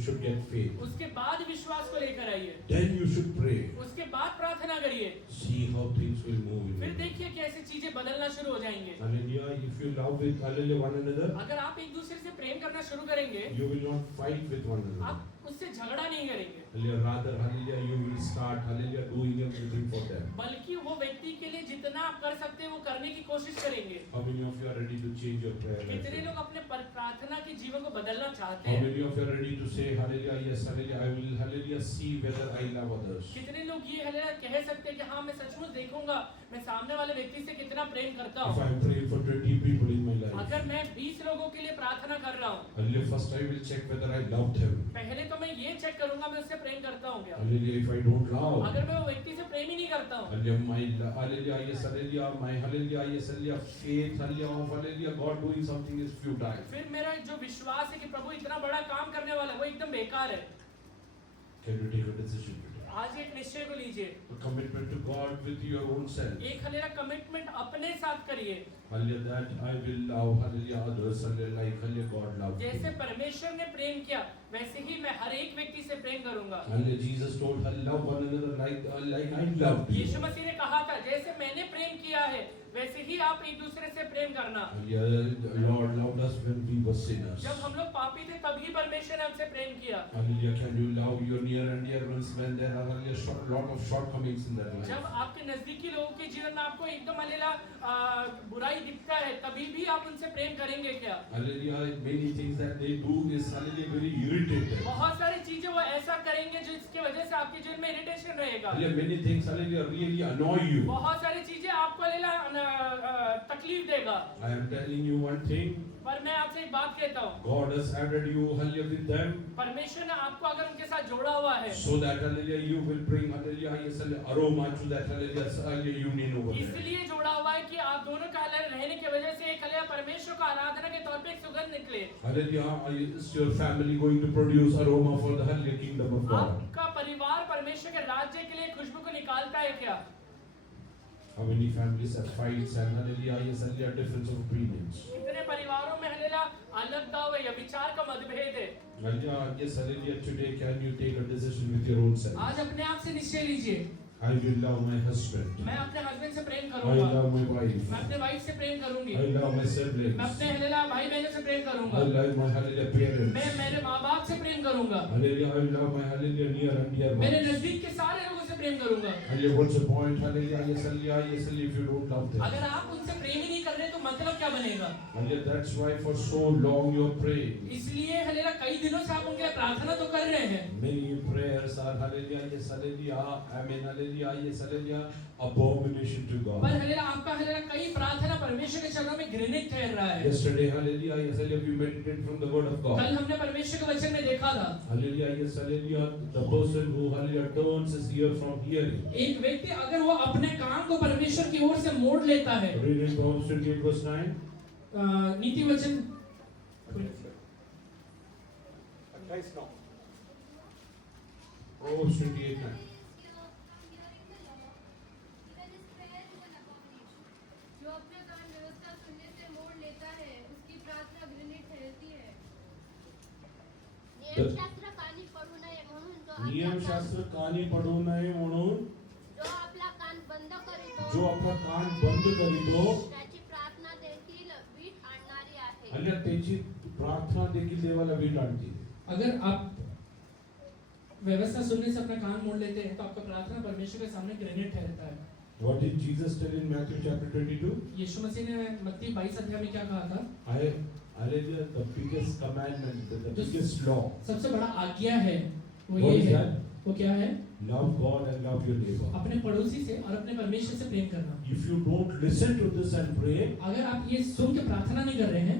should get faith. उसके बाद विश्वास को लेकर आइए, Then you should pray. उसके बाद प्रार्थना करिए। See how things will move in फिर your life. देखिए कैसे चीजें बदलना शुरू हो जाएंगे। Hallelujah, if you love with hallelujah one another, अगर आप एक दूसरे से प्रेम करना शुरू करेंगे, you will not fight with one another. आप उससे झगड़ा नहीं करेंगे, Hallelujah, rather hallelujah, you will start hallelujah doing everything for them. बल्कि वो व्यक्ति के लिए जितना आप कर सकते हैं वो करने की कोशिश करेंगे। How many of you are ready to change your prayer life? कितने लोग अपने प्रार्थना के जीवन को बदलना चाहते How हैं? many of you are ready to say hallelujah, yes, hallelujah, I will hallelujah see whether I love others. कितने लोग ये हल्ला कह सकते हैं कि हाँ मैं सचमुच देखूंगा मैं सामने वाले व्यक्ति से कितना प्रेम करता If हूँ। I am praying for 20 people in my life, अगर मैं 20 लोगों के लिए प्रार्थना कर रहा हूँ, hallelujah, first I will check whether I love them. पहले तो मैं ये चेक करूंगा मैं उससे प्रेम करता हूँ क्या। Hallelujah, if I don't love, अगर मैं वो व्यक्ति से प्रेम ही नहीं करता हूँ, hallelujah, hallelujah, yes, hallelujah, my hallelujah, yes, hallelujah, faith, hallelujah, of hallelujah, God doing something is futile. फिर मेरा जो विश्वास है कि प्रभु इतना बड़ा काम करने वाला है वो एकदम बेकार है। Can you take a decision today? आज एक निश्चय को लीजिए, A commitment to God with your own self. एक हलेरा कमिटमेंट अपने साथ करिए। Hallelujah, that I will love, hallelujah, others, hallelujah, like hallelujah, God loved जैसे me. परमेश्वर ने प्रेम किया वैसे ही मैं हर एक व्यक्ति से प्रेम करूंगा। Hallelujah, Jesus told her, love one another like I loved you. यीशु मसीह ने कहा था जैसे मैंने प्रेम किया है वैसे ही आप एक दूसरे से प्रेम करना। Hallelujah, Lord loved us when we were sinners. जब हम लोग पापी थे तभी परमेश्वर ने हमसे प्रेम किया। Hallelujah, can you love your near and dear ones when there are hallelujah lot of shortcomings in their life? जब आपके नजदीकी लोगों के जीवन में आपको एकदम हलेला बुराई दिखता है तभी भी आप उनसे प्रेम करेंगे क्या? Hallelujah, many things that they do is hallelujah very irritated. बहुत सारी चीजें वो ऐसा करेंगे जिसकी वजह से आपके जीवन में इरिटेशन रहेगा। Hallelujah, many things hallelujah really annoy you. बहुत सारी चीजें आपको हलेला तकलीफ देगा। I am telling you one thing. पर मैं आपसे एक बात कहता हूँ, God has added you hallelujah with them, परमेश्वर ने आपको अगर उनके साथ जोड़ा हुआ है so that hallelujah you will bring hallelujah yes hallelujah aroma to that hallelujah union over there. इसलिए जोड़ा हुआ है कि आप दोनों का हलेला रहने की वजह से एक हलेला परमेश्वर का आराधना के तौर पे एक सुगंध निकले। Hallelujah, is your family going to produce aroma for the hallelujah kingdom of God? आपका परिवार परमेश्वर के राज्य के लिए खुशबू को निकालता है क्या? How many families have fights and hallelujah, yes, hallelujah, difference of opinions. कितने परिवारों में हल्लेलुया अलगता है या विचार का मतभेद है। Hallelujah, yes, hallelujah, today can you take a decision with your own self? आज अपने आप से निश्चय लीजिए, I will love my husband. मैं अपने हस्बैंड से प्रेम I करूंगा, love my wife. मैं अपने वाइफ से प्रेम करूंगी, I love my मैं siblings. अपने हल्लेलुया भाई बहनों से प्रेम I करूंगा, love my hallelujah parents. मैं मेरे माँ बाप से प्रेम करूंगा, Hallelujah, I love my hallelujah near and dear मेरे ones. नजदीक के सारे लोगों से प्रेम करूंगा। Hallelujah, what's the point? Hallelujah, yes, hallelujah, yes, hallelujah, if you don't love them. अगर आप उनसे प्रेम ही नहीं कर रहे तो मतलब क्या बनेगा? Hallelujah, that's why for so long you're praying. इसलिए हल्लेलुया कई दिनों से आप उनके लिए प्रार्थना तो कर रहे हैं। Many prayers are hallelujah, yes, hallelujah, amen, hallelujah, yes, hallelujah, abomination to पर God. हल्लेलुया आपका हल्लेलुया कई प्रार्थना परमेश्वर के चरणों में घृणित ठहर रहा है। Yesterday, hallelujah, yes, hallelujah, we meditated from the word of God. कल हमने परमेश्वर के वचन में देखा था, Hallelujah, yes, hallelujah, the person who hallelujah turns his ear from hearing. एक व्यक्ति अगर वो अपने कान को परमेश्वर की ओर से मोड़ लेता है, Reading Proverbs 28 verse 9. नीति वचन 28 now. Proverbs 28 9. जो अपने कान व्यवस्था सुनने से मोड़ लेता है उसकी प्रार्थना घृणित ठहरती है। नियमशास्त्र कानी पडू नये म्हणून जो आपला नियमशास्त्र कानी पडू नये म्हणून जो आपला कान बंद करीतो जो आपला कान बंद करीतो त्याची प्रार्थना देखील वीट आणणारी आहे। हल्ल्या त्याची प्रार्थना देखील देवाला वीट आणते. अगर आप व्यवस्था सुनने से अपना कान मोड़ लेते हैं तो आपका प्रार्थना परमेश्वर के सामने घृणित ठहरता है। What did Jesus tell in Matthew chapter 22? यीशु मसीह ने मत्ती 22 अध्याय में क्या कहा था? Hallelujah, the biggest commandment, the biggest law. सबसे बड़ा आज्ञा है वो What ये is है, that? वो क्या है? Love God and love your neighbor. अपने पड़ोसी से और अपने परमेश्वर से प्रेम करना। If you don't listen to this and pray, अगर आप ये सुन के प्रार्थना नहीं कर रहे हैं,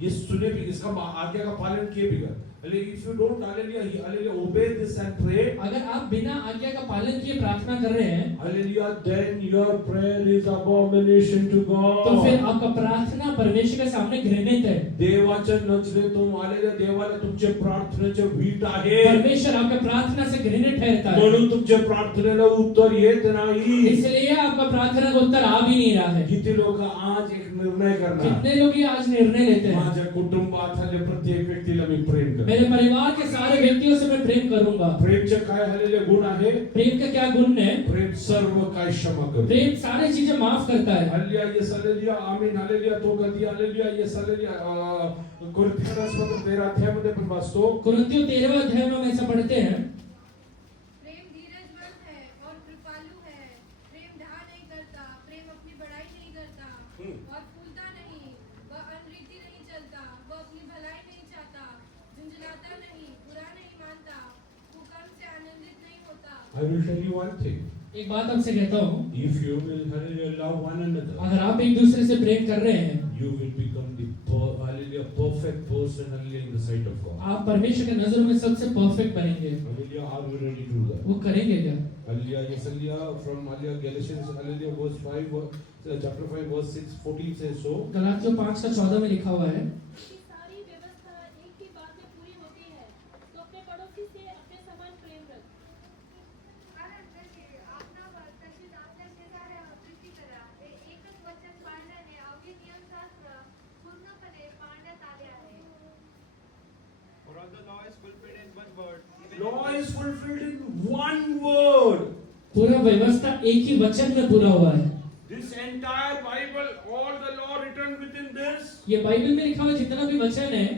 ये सुने भी इसका आज्ञा का पालन किए बिगड़. If you don't hallelujah obey this and pray, अगर आप बिना आज्ञा का पालन किए प्रार्थना कर रहे हैं, hallelujah, then your prayer is abomination to God. तो फिर आपका प्रार्थना परमेश्वर के सामने घृणित है। देवाच्या नजरे तुम hallelujah देवाला तुमचे प्रार्थनेचे वीट आहे. परमेश्वर आपके प्रार्थना से घृणित ठहरता है, म्हणून तुमच्या प्रार्थनेला उत्तर येत नाही. इसलिए आपका प्रार्थना का उत्तर आ भी नहीं रहा है। किती लोक आज एक निर्णय करणार, कितने लोग ये आज निर्णय लेते हैं, माझ्या कुटुंबात हल्ले प्रत्येक व्यक्तीला मी प्रेम करतो. मेरे परिवार के सारे व्यक्तियों से मैं प्रेम करूंगा। प्रेमचे काय हल्लेले गुण आहे? प्रेम का क्या गुण है? प्रेम सर्व काय क्षमा करतो. प्रेम सारी चीजें माफ करता है। हल्लेलुया, येस हल्लेलुया, आमीन हल्लेलुया. तो कधी हल्लेलुया, येस हल्लेलुया. कोरिन्थियन्समध्ये 13 अध्यायामध्ये पण वाचतो. कुरिन्थियों 13वें अध्याय में हम ऐसा पढ़ते हैं, प्रेम धीरजवंत है और कृपालु है। प्रेम ढा नहीं करता, प्रेम अपनी बड़ाई नहीं करता और फूलता नहीं। वह अनरीति नहीं चलता, वह अपनी भलाई नहीं चाहता, झुंझलाता नहीं, बुरा नहीं मानता, हुक्म से आनंदित नहीं होता। I will tell you one thing. एक बात आपसे कहता हूँ, If you will hallelujah love one another, अगर आप एक दूसरे से प्रेम कर रहे हैं, you will become the hallelujah perfect person hallelujah in the sight of God. आप परमेश्वर के नजरों में सबसे परफेक्ट बनेंगे। Hallelujah, are we ready to do that? वो करेंगे क्या? Hallelujah, yes, hallelujah, from hallelujah Galatians hallelujah verse 5 chapter 5 verse 6 14 says so. गलातियों 5:14 में लिखा हुआ है, की सारी व्यवस्था एक ही बात में पूरी होती है, तो अपने पड़ोसी से अपने समान प्रेम रख। कारण जसे आपणावर तशीच आपल्या शेजाऱ्यावर प्रीती करा, हे एकच वचन पाळल्याने अवघे नियमशास्त्र पूर्णपणे पाळण्यात आले आहे। For all the law is fulfilled in one word. even Law is fulfilled in one word. पूरा व्यवस्था एक ही वचन में पूरा हुआ है। This entire Bible, all the law written within this ये बाइबल में लिखा हुआ जितना भी वचन है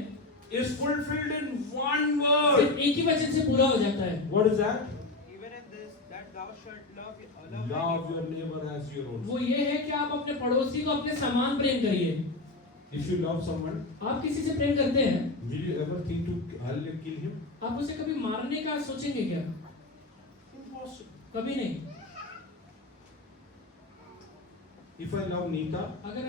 is fulfilled in one word. सिर्फ एक ही वचन से पूरा हो जाता है। What is that? even in this, that thou shalt love Love your neighbor as your own. वो ये है कि आप अपने पड़ोसी को अपने समान प्रेम करिए। If you love someone, आप किसी से प्रेम करते हैं, will you ever think to hallelujah kill him? आप उसे कभी मारने का सोचेंगे क्या? Impossible. कभी नहीं। If I love Neeta, अगर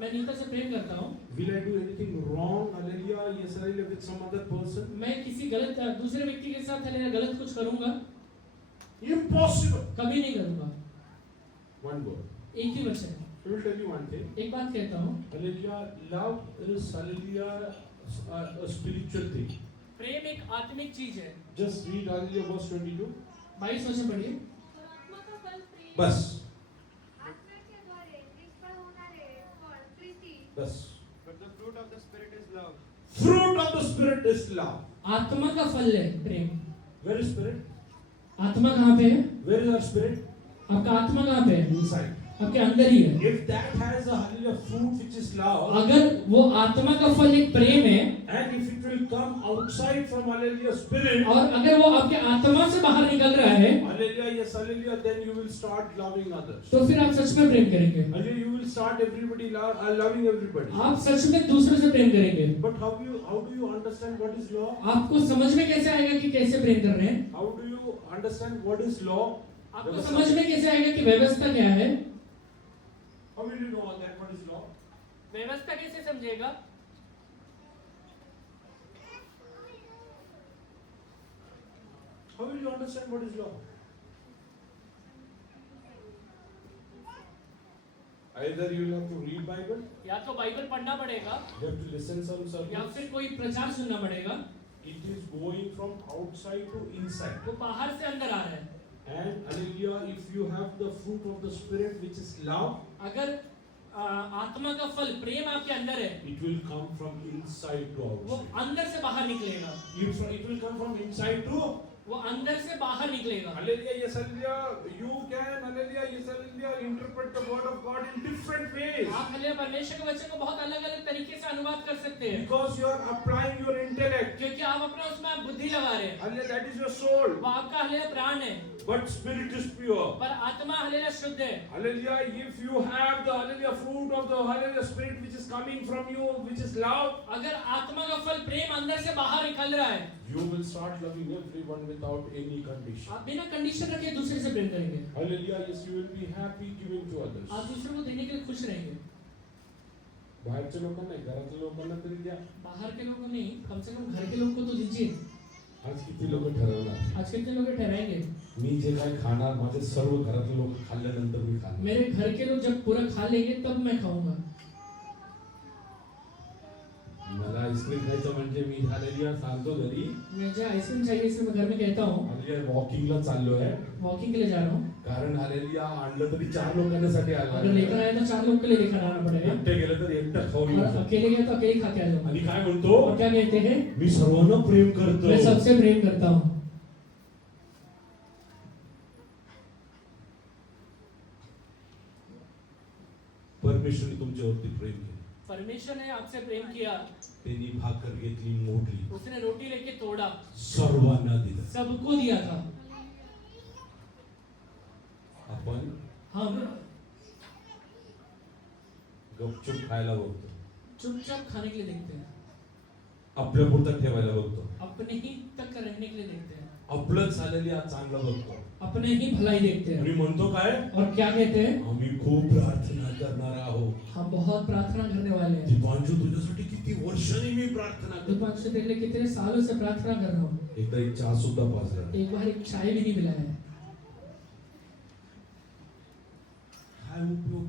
मैं नीता से प्रेम करता हूँ, will I do anything wrong? Hallelujah, yes, hallelujah, with some other person? मैं किसी गलत दूसरे व्यक्ति के साथ गलत कुछ करूँगा? Impossible. कभी नहीं करूँगा। One word. एक ही वचन है। I will tell you one thing. एक बात कहता हूँ, Hallelujah, love is hallelujah a spiritual thing. प्रेम एक आत्मिक चीज है। Just read hallelujah verse 22. 22 वचन पढ़िए। और आत्मा का फल प्रेम, बस. Thus, But the fruit of the Spirit is love. fruit of the Spirit is love. आत्मा का फल है प्रेम। Where is Spirit? आत्मा कहाँ पे है? Where is our Spirit? आपका आत्मा कहाँ पे है? Inside. आपके अंदर ही है। If that has a hallelujah fruit which is love, अगर वो आत्मा का फल एक प्रेम है, and if it will come outside from hallelujah Spirit, और अगर वो आपके आत्मा से बाहर निकल रहा है, hallelujah, yes, hallelujah, then you will start loving others. तो फिर आप सच में प्रेम करेंगे। Hallelujah, you will start loving everybody. आप सच में दूसरों से प्रेम करेंगे। But how do you understand what is law? आपको समझ में कैसे आएगा कि कैसे प्रेम कर रहे हैं? How do you understand what is law? आपको समझ में कैसे आएगा कि व्यवस्था क्या है? How will you know that what is law? व्यवस्था कैसे समझेगा? How will you understand what is law? Either you will have to read Bible, या तो बाइबल पढ़ना पड़ेगा, you have to listen some या sermons. फिर कोई प्रचार सुनना पड़ेगा। It is going from outside to inside. वो बाहर से अंदर आ रहा है। And hallelujah, if you have the fruit of the Spirit which is love, अगर आत्मा का फल प्रेम आपके अंदर है, it will come from inside to वो outside. अंदर से बाहर निकलेगा। It will come from inside to वो अंदर से बाहर निकलेगा। hallelujah, yes, hallelujah. You can, hallelujah, yes, hallelujah, interpret the word of God in different ways. आप हल्ले परमेश्वर के वचन को बहुत अलग-अलग तरीके से अनुवाद कर सकते हैं, Because you are applying your intellect. क्योंकि आप अपना उसमें आप बुद्धि लगा रहे हैं। Hallelujah, that is your soul. वो आपका हल्ले प्राण है, But spirit is pure. पर आत्मा हल्ले शुद्ध है। Hallelujah, if you have the hallelujah fruit of the hallelujah spirit which is coming from you, which is love, अगर आत्मा का फल प्रेम अंदर से बाहर निकल रहा है, you will start loving everyone without any condition. आप बिना कंडीशन रखे दूसरे से प्रेम करेंगे। Hallelujah, yes, you will be happy giving to others. आप दूसरों को देने के लिए खुश रहेंगे। बाहेरच्या लोकांना नाही, घरातल्या लोकांना तरी द्या. बाहर के लोगों को नहीं, कम से कम घर के लोगों को तो दीजिए। आज किती लोक ठरवणार? आज कितने लोग ठहराएंगे? मी जे काय खाणार माझे सर्व घरातले लोक खाल्ल्यानंतर मी खाणार. मेरे घर के लोग जब पूरा खा लेंगे तब मैं खाऊंगा। मला आईस्क्रीम खायचं म्हणजे मी हालेलुया सांगतो घरी. मुझे आइसक्रीम चाहिए इसलिए मैं घर में कहता हूँ, हालेलुया वॉकिंगला चाललोय. वॉकिंग के लिए जा रहा हूँ। कारण हालेलुया आणलं तरी 4 लोकांसाठी अगर आला. लेकर आए तो 4 लोग के लिए लेकर आना पड़ेगा, एकटे गेलं तर एकटं खाऊन येऊ और शकतो. अकेले गए तो अकेले खा के आ जाऊंगा। आणि काय म्हणतो? और क्या कहते हैं? मी सर्वांना प्रेम करतो. मैं सबसे प्रेम करता हूँ। परमेश्वरने तुमच्यावरती प्रेम केलं. परमेश्वर ने आपसे प्रेम किया, त्यांनी भाकर घेतली, मोडली, उसने रोटी लेके तोड़ा, सर्वांना दिलं. सबको दिया था। आपण हम गपचूप खायला बघतो, चुपचाप खाने के लिए देखते हैं, आपल्या पुरतं ठेवायला बघतो, अपने ही तक रहने के लिए देखते हैं, आपलंच झालेली चांगलं बघतो. अपने ही भलाई देखते आणि हैं। म्हणतो काय? और क्या कहते हैं? आम्ही खूप प्रार्थना करणार आहोत. हम बहुत प्रार्थना करने वाले हैं। दीपांशु तुझ्यासाठी किती वर्षांनी मी प्रार्थना करतो. दीपांशु तेरे लिए कितने सालों से प्रार्थना कर रहा हूँ, एकदा एक चहा सुद्धा पाजला. एक बार एक चाय भी नहीं मिला है। काय उपयोग?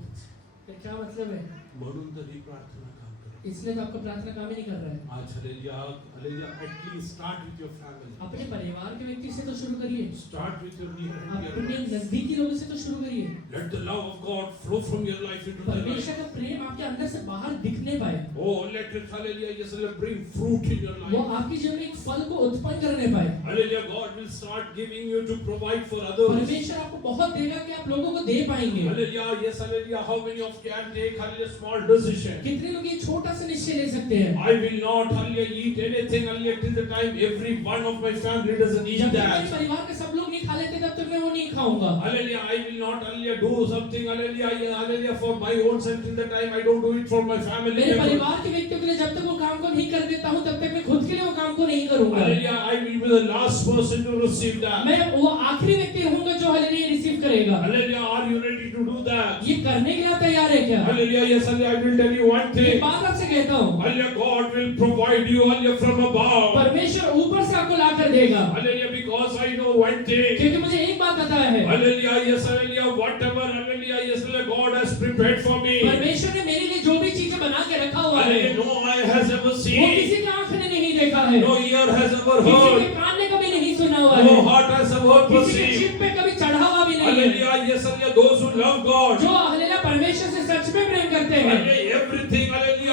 तो क्या मतलब है? म्हणून तर ही प्रार्थना काम करत. इसलिए तो आपका प्रार्थना काम ही नहीं कर रहा है। आज hallelujah, hallelujah, at least start with your family. अपने परिवार के व्यक्ति से तो शुरू करिए, Start with your near and dear अपने ones. नजदीकी लोगों से तो शुरू करिए। Let the love of God flow from your life into their life. परमेश्वर का प्रेम आपके अंदर से बाहर दिखने पाए, Oh, let it, hallelujah, yes, hallelujah, bring fruit in your वो life. आपके जीवन में एक फल को उत्पन्न करने पाए। Hallelujah, God will start giving you to provide for others. परमेश्वर आपको बहुत देगा कि आप लोगों को दे पाएंगे। Hallelujah, yes, hallelujah, how many of you can take, hallelujah, small decision? कितने लोग ये छोटा सा निश्चय ले सकते हैं? I will not, hallelujah, eat anything, hallelujah, till the time every one of my family doesn't eat जब तक मेरे that. परिवार के सब लोग नहीं खा लेते तब तक मैं वो नहीं खाऊंगा। Hallelujah, I will not, hallelujah, do something, hallelujah, yeah, hallelujah, for my own self till the time I don't do it for my family मेरे members. परिवार के व्यक्तियों के लिए जब तक वो काम को नहीं कर देता हूँ तब तक मैं खुद के लिए वो काम को नहीं करूंगा। Hallelujah, I will be the last person to receive that. मैं वो आखिरी व्यक्ति होऊंगा जो हालेलुया रिसीव करेगा। Hallelujah, are you ready to do that? ये करने के लिए आप तैयार है क्या? Hallelujah, yes, hallelujah, I will tell you one एक thing. बात आपसे कहता हूँ, Hallelujah, God will provide you, hallelujah, from above. परमेश्वर ऊपर से आपको ला कर देगा, Hallelujah, because I know one thing. क्योंकि मुझे एक बात पता है, Hallelujah, yes, hallelujah, whatever, hallelujah, yes, hallelujah, God has prepared for me. परमेश्वर ने मेरे लिए जो भी चीजें बना के रखा हुआ है, Hallelujah, no eye has ever वो seen, किसी की आंख ने नहीं देखा है, no ear has ever किसी heard, के कान ने कभी नहीं सुना हुआ no है, heart has ever किसी के perceived. चिप पे कभी चढ़ा हुआ भी नहीं है। Hallelujah, yes, hallelujah, those who love God. जो हालेलुया परमेश्वर से सच में प्रेम करते हैं, Hallelujah, everything, hallelujah,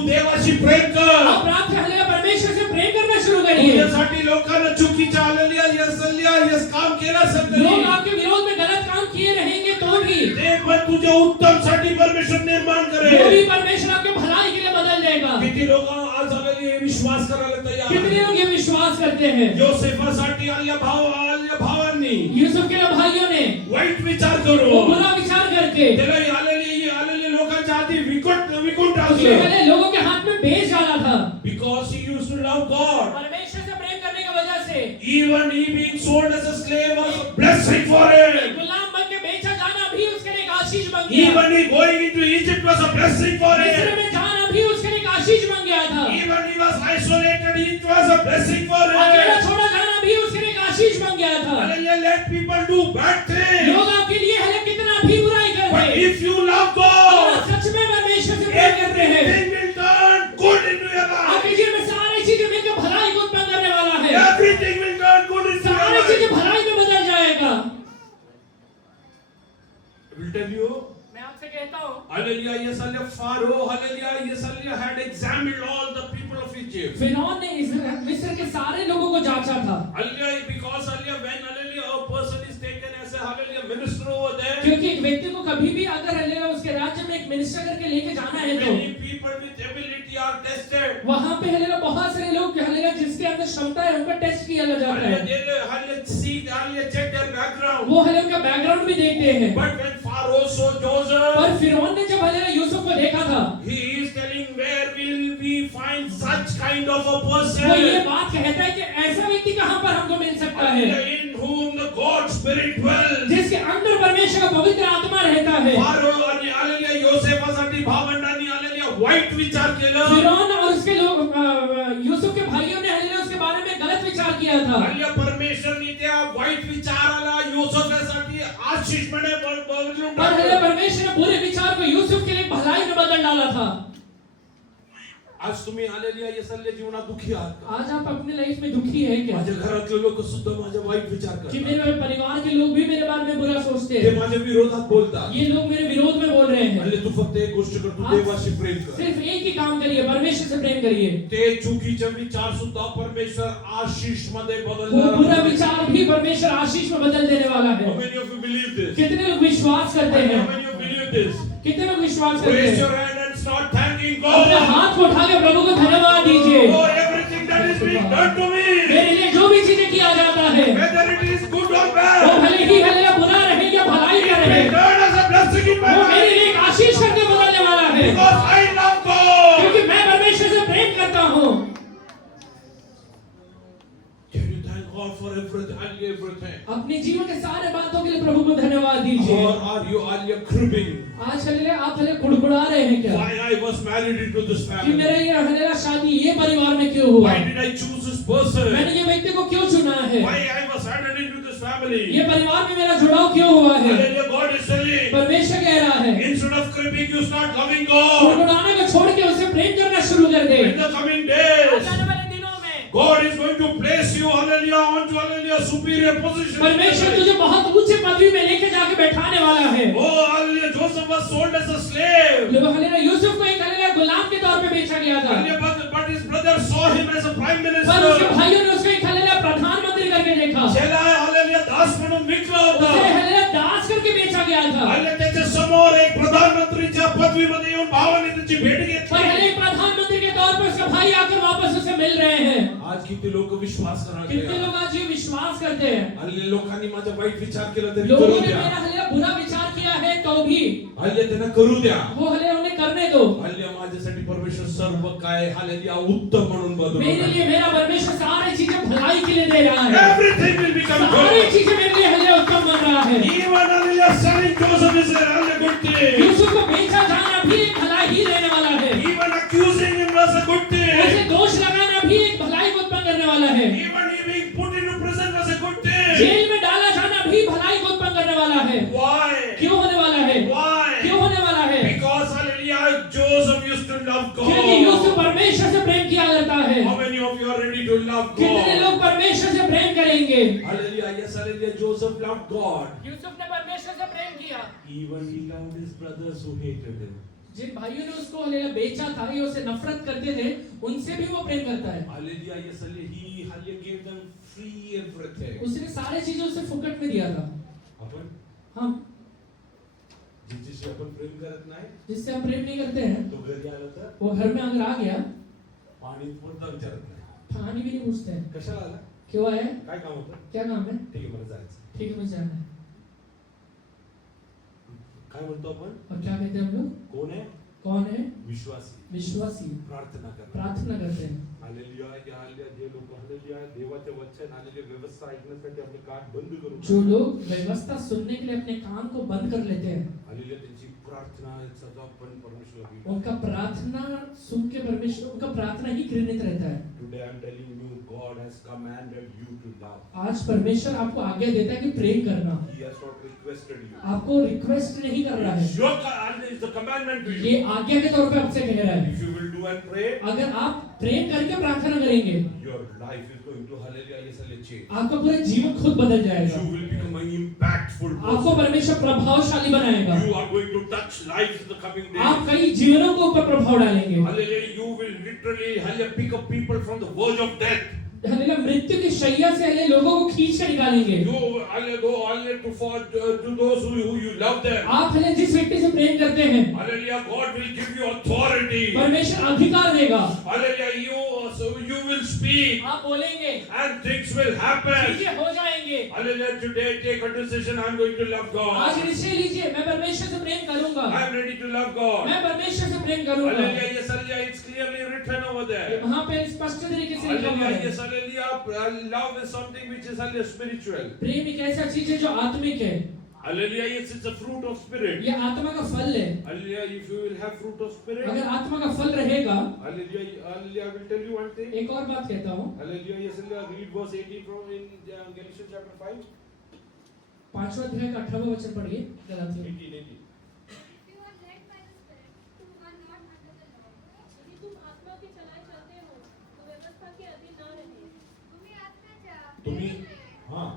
तू देवाशी प्रेम कर. आप प्राप्त हालेलुया परमेश्वर से प्रेम करना शुरू करिए. तुझ्यासाठी लोकांना चुकीच्या हालेलुया यस काम केलं असेल लोग तरी आपके विरोध में गलत काम किए रहेंगे तो भी ते पण तुझ्या उत्तम साठी परमेश्वर निर्माण वो करेल. भी परमेश्वर आपके भलाई के लिए बदल देगा. किती लोक आज हालेलुया विश्वास करायला तयार कितने आहेत. लोग ये विश्वास करते हैं? योसेफासाठी आल्या भावांनी यूसुफ के भाइयों ने वाईट विचार वो करून बुरा विचार करके त्याला आलेले लोकांच्या आधी विकून उसने टाकले. पहले लोगों के हाथ में बेच डाला था. Because he used to love God. परमेश्वर से प्रेम करने की वजह से Even he being sold as a slave was a blessing for him. गुलाम बन के बेचा जाना भी उसके लिए एक आशीष बन गया. Even he going into Egypt was a blessing for मिस्र him. में जाना भी उसके लिए एक आशीष बन गया था. Even he was isolated, it was a blessing for अकेला him. छोड़ा जाना भी उसके लिए एक आशीष बन गया था. Hallelujah, let people do bad things. लोग आपके लिए हले कितना भी बुराई कर But they, if you love और God, सच में परमेश्वर से प्रेम करते हैं, everything will turn good into your आपके life. जीवन में सारी चीजें मिलकर भलाई को उत्पन्न करने वाला है. Everything will turn good into your सारी चीजें life. भलाई में बदल जाएगा. I will tell you. मैं आपसे कहता हूँ, Hallelujah, yes, hallelujah. Pharaoh, hallelujah, yes, hallelujah, had examined all the people of Egypt. फिरौन ने मिस्र के सारे लोगों को जांचा था. Hallelujah, because hallelujah, when hallelujah, a person is taken as a hallelujah minister over there, क्योंकि एक व्यक्ति को कभी भी अगर हालेलुया उसके राज्य में एक मिनिस्टर करके लेके जाना है तो many people with ability are tested. वहाँ पे हालेलुया बहुत सारे लोग हालेलुया जिसके अंदर क्षमता है उनका टेस्ट किया जाता Hallelujah, है. they hallelujah see, hallelujah, check their background. वो हालेलुया उनका बैकग्राउंड भी देखते हैं. But when Pharaoh saw Joseph, पर फिरौन ने जब हालेलुया यूसुफ को देखा था, he is telling, where will we find such kind of a वो ये person बात कहता है कि ऐसा व्यक्ति कहाँ पर हमको मिल सकता है in whom the God Spirit dwells. जिसके अंदर परमेश्वर का पवित्र आत्मा रहता है. Pharaoh आणि hallelujah, योसेफासाठी भावंडांनी hallelujah, वाईट विचार केलं. फिरौन और उसके लोग यूसुफ के भाइयों ने हालेलुया उसके बारे में गलत विचार किया था. हल्ल्या परमेश्वरने त्या वाईट विचाराला योसेफासाठी आशीष म्हणे बदलून पर हालेलुया टाकलं. परमेश्वर ने बुरे विचार को यूसुफ के लिए भलाई में बदल डाला था. आज तुम्ही आलेल्या या सल्ले जीवनात दुखी आहात का? आज आप अपने लाइफ में दुखी है क्या? माझ्या घरातले लोक सुद्धा माझ्या वाईट विचार कि करतात. मेरे परिवार के लोग भी मेरे बारे में बुरा सोचते ते हैं. माझ्या विरोधात बोलतात. ये लोग मेरे विरोध में बोल रहे हैं. हल्ले तू फक्त एक गोष्ट कर, तू आप देवाशी प्रेम कर. सिर्फ एक ही काम करिए, परमेश्वर से प्रेम करिए. ते चुकीचे विचार सुद्धा परमेश्वर आशीष मध्ये वो बदलणार बुरा आहे. विचार भी परमेश्वर आशीष में बदल देने वाला How है. many of you believe this? कितने लोग विश्वास करते How हैं? many of you believe this? कितने लोग विश्वास करते Raise हैं? your hand and start thanking अपने God हाथ को उठा के प्रभु को धन्यवाद दीजिए. for everything that is being done to me. मेरे लिए जो भी चीजें किया जाता है, Whether it is good or वो bad, भले ही हालेलुया बुरा रहे या भलाई का it रहे, will turn as a blessing in my वो मेरे life. लिए एक आशीष करके बदलने वाला है. Because I love God. क्योंकि मैं परमेश्वर से प्रेम करता हूँ. Can you thank God for everything? अपने जीवन के सारे बातों के लिए प्रभु को धन्यवाद दीजिए. Or are you cribbing? आज हालेलुया आप हालेलुया कुड़कुड़ा रहे हैं क्या? Why I was married into this कि family? मेरा ये हालेलुया शादी ये परिवार में क्यों हुआ? Why did I choose this person? मैंने ये व्यक्ति को क्यों चुना है? Why I was added into this family? ये परिवार में मेरा जुड़ाव क्यों हुआ है? Hallelujah, God is telling. परमेश्वर कह रहा है, Instead of cribbing, you start loving God. कुड़कुड़ाने को छोड़ के उससे प्रेम करना शुरू कर दे. In the coming days, आने वाले दिनों में God is going to place you, hallelujah, onto hallelujah, superior position. परमेश्वर तुझे बहुत ऊंचे पदवी में लेके जाके बैठाने वाला है. Oh, hallelujah, Joseph was sold as a slave. Hallelujah Yusuf को एक हालेलुया गुलाम के तौर पे बेचा गया था. Hallelujah, but his brother saw him as a prime पर उसके minister. भाइयों ने उसको एक हालेलुया प्रधानमंत्री करके देखा. ज्याला hallelujah, दास म्हणून विकला उसे होता. हालेलुया दास करके बेचा गया था. हल्ल्या त्याच्या समोर एक प्रधानमंत्रीच्या पदवीमध्ये येऊन भावाने त्याची भेट पर घेतली. हालेलुया एक प्रधानमंत्री के तौर पे उसका भाई आकर वापस उसे मिल रहे हैं. आज किती लोक विश्वास कितने करणार लोग आज ये विश्वास करते हैं? हल्ले लोकांनी माझा वाईट विचार केला तरी लोगों करू ने द्या. मेरा हालेलुया बुरा विचार किया है तो भी हल्ले त्यांना करू द्या. वो हालेलुया उन्हें करने दो. हल्ले माझ्यासाठी परमेश्वर सर्व काय हल्ले उत्तम म्हणून मेरे बदलून लिए मेरा परमेश्वर सारी चीजें भलाई के लिए दे रहा है. everything will become सारी good. चीजें मेरे लिए हालेलुया उत्तम बन रहा है. Even hallelujah, selling Joseph is a good thing. Yusuf को बेचा जाना भी एक भलाई ही देने वाला है. Even accusing him was a good उसे thing. दोष लगाना भी एक भलाई को उत्पन्न करने वाला है. Even he being put into prison was a good thing. Jail में डाला जाना भी भलाई को उत्पन्न करने वाला है. Why? क्यों होने वाला है? Why? क्यों होने वाला है? Because hallelujah, Joseph used to love क्योंकि यूसुफ God. परमेश्वर से प्रेम किया करता है. How many of you are ready to love कितने God? लोग परमेश्वर से प्रेम करेंगे? Hallelujah, yes, hallelujah, Joseph loved God. Yusuf ने परमेश्वर से प्रेम किया. Even he loved his brothers who hated him. जिन भाइयों ने उसको हालेलुया बेचा था, ये उससे नफरत करते थे, उनसे भी वो प्रेम करता है। Hallelujah, yes, hallelujah. He hallelujah gave them free everything. उसने सारे चीजें उसे फुकट में दिया था। आपण हम जिच्याशी आपण प्रेम करत नाही जिससे हम प्रेम नहीं करते हैं, तो घरी आला तर वो घर में अगर आ गया, पाणी पुरता विचारत नाही. पानी भी नहीं पूछते हैं, कशाला आला? क्यों आया, काय काम होतं? क्या काम है, ठीक आहे, मला जायचं. ठीक है मुझे जाना है। काय म्हणतो आपण? और क्या कहते हैं हम लोग, कोण आहे? कौन है, विश्वासी. विश्वासी, प्रार्थना करणार. प्रार्थना करते हैं। हालेलुया, या हालेलुया, जे लोक हालेलुया देवाचे वचन हालेलुया व्यवस्था ऐकण्यासाठी आपले कान बंद करून जो लोग व्यवस्था सुनने के लिए अपने कान को बंद कर लेते हैं, हालेलुया त्यांची प्रार्थना सदा पण परमेश्वराला. उनका प्रार्थना सुन के परमेश्वर, उनका प्रार्थना ही घृणित रहता है। Today I am telling you, God has commanded you to love. आज परमेश्वर आपको आज्ञा देता है कि प्रेम करना, He has not requested you. आपको रिक्वेस्ट नहीं कर रहा है, Your is the commandment to ये you. आज्ञा के तौर पे आपसे कह रहा है। If you will do and pray, अगर आप प्रेम करके प्रार्थना करेंगे, your life is going to hallelujah, yes, hallelujah, change. आपका पूरा जीवन खुद बदल जाएगा, You will become an impactful आपको person. परमेश्वर प्रभावशाली बनाएगा, You are going to touch lives in the coming आप days. कई जीवनों को ऊपर प्रभाव डालेंगे। Hallelujah, you will literally hallelujah pick up people from the verge of death. Hallelujah, मृत्यु की शैया से हले लोगों को खींच कर निकालेंगे। You hallelujah go hallelujah to those who you love them. आप हले जिस व्यक्ति से प्रेम करते हैं, Hallelujah, God will give you authority. परमेश्वर अधिकार देगा, Hallelujah, you will speak आप बोलेंगे, and things will happen. चीजें हो जाएंगे। Hallelujah, today take a decision. I'm going to love आज God. निश्चय लीजिए, मैं परमेश्वर से प्रेम करूंगा, I'm ready to love God. मैं परमेश्वर से प्रेम करूंगा। Hallelujah, yes, hallelujah, it's clearly written over there. वहाँ पे स्पष्ट तरीके से लिखा हुआ Hallelujah, है। yes, hallelujah. Love is something which is hallelujah spiritual. प्रेम एक ऐसा चीज है जो आत्मिक है, Hallelujah, yes, it's a fruit of spirit. ये आत्मा का फल है। Hallelujah, if you will have fruit of spirit. अगर आत्मा का फल रहेगा, Hallelujah, hallelujah, I will tell you one thing. एक और बात कहता हूँ, Hallelujah, yes, hallelujah. Read verse 18 from in Galatians chapter 5. 5वां अध्याय का 18वां वचन पढ़िए, गलातियों 18. If you are led by the Spirit, you are not under the law. यदि तुम आत्मा के चलाए चलते हो तो व्यवस्था के अधीन ना रहे। तुम्ही आत्म्याच्या तुम्ही प्रेमाने हां